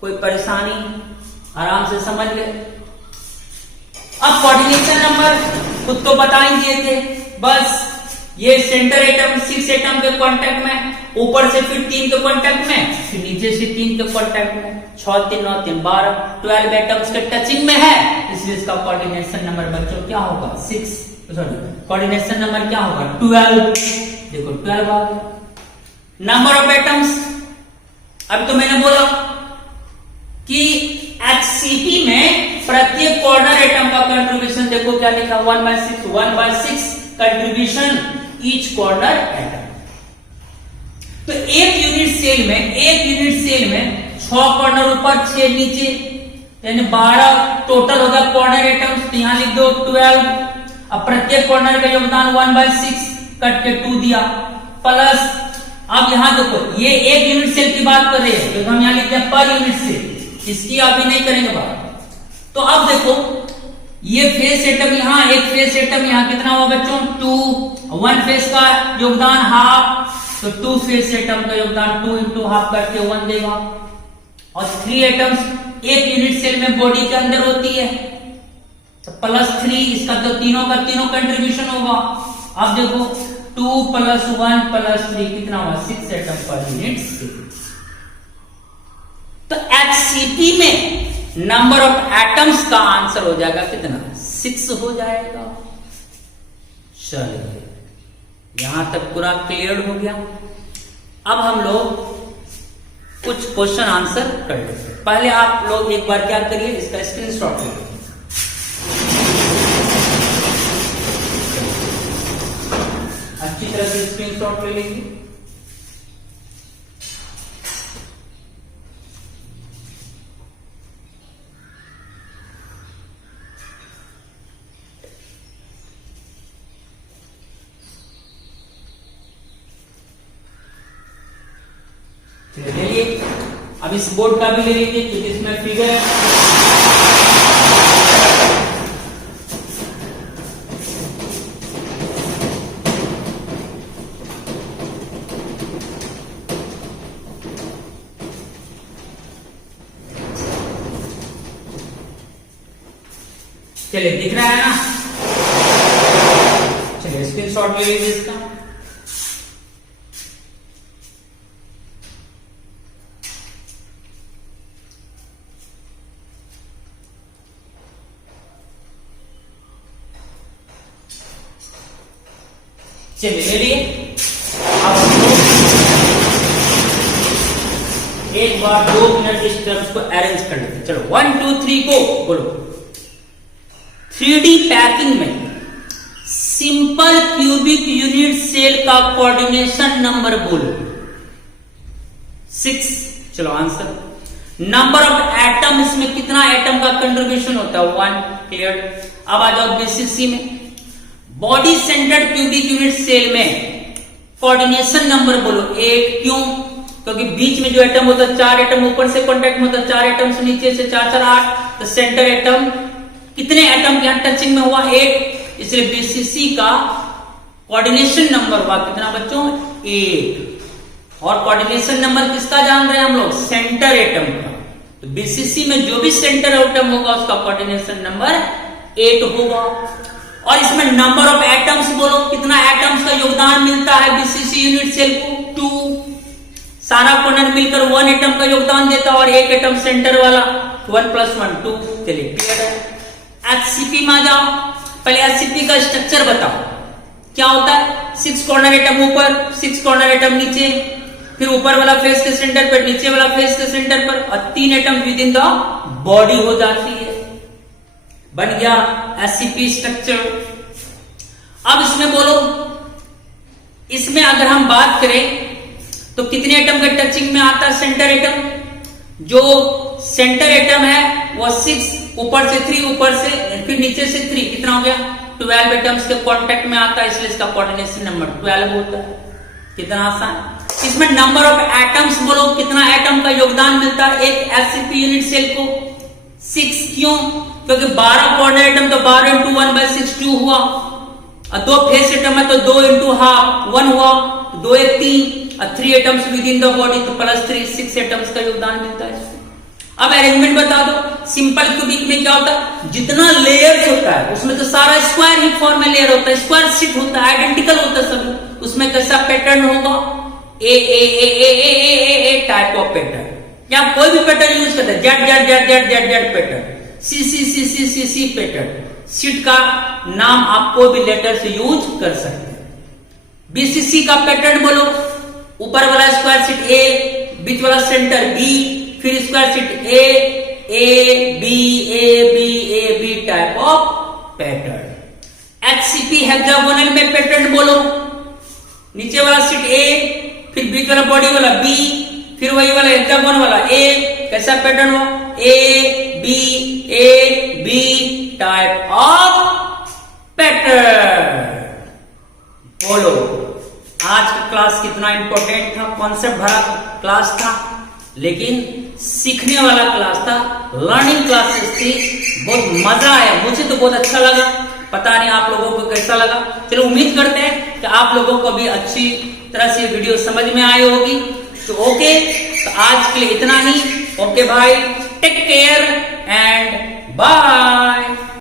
कोई परेशानी, आराम से समझ ले। अब कोऑर्डिनेशन नंबर खुद तो बता ही दिए थे, बस ये सेंटर एटम 6 एटम के कांटेक्ट में, ऊपर से फिर 3 के कांटेक्ट में, फिर नीचे से 3 के कांटेक्ट में, 6 3 9 3 12 12 एटम्स के टचिंग में है, इसलिए इसका कोऑर्डिनेशन नंबर बच्चों क्या होगा 6, सॉरी कोऑर्डिनेशन नंबर क्या होगा 12। देखो 12 आ गया। नंबर ऑफ एटम्स, अब तो मैंने बोला कि HCP में प्रत्येक कॉर्नर एटम का कंट्रीब्यूशन देखो क्या लिखा 1/6 कंट्रीब्यूशन ईच कॉर्नर एटम। तो एक यूनिट सेल में 6 कॉर्नर ऊपर 6 नीचे, यानी 12 टोटल होगा कॉर्नर एटम्स। तो यहां लिख दो 12। अब प्रत्येक कॉर्नर का योगदान 1/6 कट के 2 दिया, प्लस अब यहां देखो ये एक यूनिट सेल की बात कर रहे हैं, तो हम यहां लिखते हैं पर यूनिट सेल, इसकी अभी नहीं करेंगे बात। तो अब देखो ये फेस एटम यहां, एक फेस एटम यहां, कितना हुआ बच्चों 2। 1 फेस का योगदान हाफ, तो 2 फेस एटम का योगदान 2 इंटू हाफ करके 1 देगा। और 3 एटम्स एक यूनिट सेल में बॉडी के अंदर होती है, तो +3, इसका तो तीनों का तीनों कंट्रीब्यूशन होगा। अब देखो 2 + 1 + 3 कितना हुआ 6 एटम पर यूनिट सेल। तो HCP में नंबर ऑफ एटम्स का आंसर हो जाएगा कितना 6 हो जाएगा। चलिए यहां तक पूरा क्लियर हो गया। अब हम लोग कुछ क्वेश्चन आंसर कर लेते हैं। पहले आप लोग एक बार क्या करिए, इसका स्क्रीनशॉट ले लीजिए। अच्छी तरह से स्क्रीनशॉट ले लीजिए। चलिए अब इस बोर्ड का भी ले लीजिए, क्योंकि इसमें फिगर है। चलिए दिख रहा है ना, चलिए स्क्रीनशॉट ले लीजिए इसका। चलिए ले लिए। अब एक बार 2 मिनट इस टर्म्स को अरेंज कर लेते हैं। चलो 1 2 3 को बोलो। 3D पैकिंग में सिंपल क्यूबिक यूनिट सेल का कोऑर्डिनेशन नंबर बोलो 6। चलो आंसर। नंबर ऑफ एटम, इसमें कितना एटम का कंट्रीब्यूशन होता है 1। क्लियर। अब आ जाओ BCC में। Body centred cubic unit cell में कोऑर्डिनेशन नंबर बोलो 8। क्यों? क्योंकि बीच में जो एटम होता है 4 एटम ऊपर से कांटेक्ट में होता है, 4 एटम से नीचे से 4 4 8। तो सेंटर एटम कितने एटम के टचिंग में हुआ 8, इसलिए BCC का कोऑर्डिनेशन नंबर हुआ कितना बच्चों 8। और कोऑर्डिनेशन नंबर किसका जान रहे हैं हम लोग सेंटर एटम का। तो BCC में जो भी सेंटर एटम होगा उसका कोऑर्डिनेशन नंबर 8 होगा। और इसमें नंबर ऑफ एटम्स बोलो, कितना एटम्स का योगदान मिलता है BCC यूनिट सेल को 2। सारा कॉर्नर मिलकर 1 एटम का योगदान देता है और एक एटम सेंटर वाला 1 + 1 2। चलिए क्लियर है। HCP में आ जाओ। पहले HCP का स्ट्रक्चर बताओ क्या होता है। 6 कॉर्नर एटम ऊपर, 6 कॉर्नर एटम नीचे, फिर ऊपर वाला फेस के सेंटर पर, नीचे वाला फेस के सेंटर पर, और 3 atom with in the body हो जाती है। बन गया HCP स्ट्रक्चर। अब इसमें बोलो, इसमें अगर हम बात करें तो कितने एटम के टचिंग में आता है सेंटर एटम? जो सेंटर एटम है वो 6, ऊपर से 3, ऊपर से फिर नीचे से 3, कितना हो गया? 12 एटम्स के कांटेक्ट में आता है, इसलिए इसका कोऑर्डिनेशन नंबर 12 होता है। कितना आसान। इसमें नंबर ऑफ एटम्स बोलो, कितना एटम का योगदान मिलता है एक एससीपी यूनिट सेल को? 6। क्यों? क्योंकि 12 कोऑर्डिनेट एटम तो 12 × 1/6 2 हुआ, और 2 फेस एटम है तो 2 × ½ 1 हुआ, 2 1 3, और 3 atoms with in the body तो +3 6 एटम्स का योगदान मिलता है। अब अरेंजमेंट बता दो। सिंपल क्यूबिक में क्या होता है? जितना लेयर्स होता है उसमें तो सारा स्क्वायर ही फॉर्म में लेयर होता है, स्क्वायर शीट होता है, आइडेंटिकल होता है सब। उसमें कैसा पैटर्न होगा? ए टाइप ऑफ पैटर्न, या कोई भी पैटर्न यूज करते हैं, जेड पैटर्न, सी पैटर्न। शीट का नाम आप कोई भी लेटर से यूज कर सकते हैं। बीसीसी का पैटर्न बोलो, ऊपर वाला स्क्वायर शीट ए, बीच वाला सेंटर बी, फिर square sheet A B type of pattern. HCP hexagonal में पैटर्न बोलो, नीचे वाला शीट ए, फिर बीच वाला बॉडी वाला बी, फिर वही वाला हेक्सागोन वाला ए, कैसा पैटर्न हो? A B type of pattern. बोलो, आज का क्लास कितना इंपॉर्टेंट था, कॉन्सेप्ट भरा क्लास था, लेकिन सीखने वाला क्लास था, लर्निंग क्लासेस थी। बहुत मजा आया, मुझे तो बहुत अच्छा लगा, पता नहीं आप लोगों को कैसा लगा। चलो, उम्मीद करते हैं कि आप लोगों को भी अच्छी तरह से वीडियो समझ में आई होगी। तो ओके, तो आज के लिए इतना ही। ओके भाई, टेक केयर एंड बाय।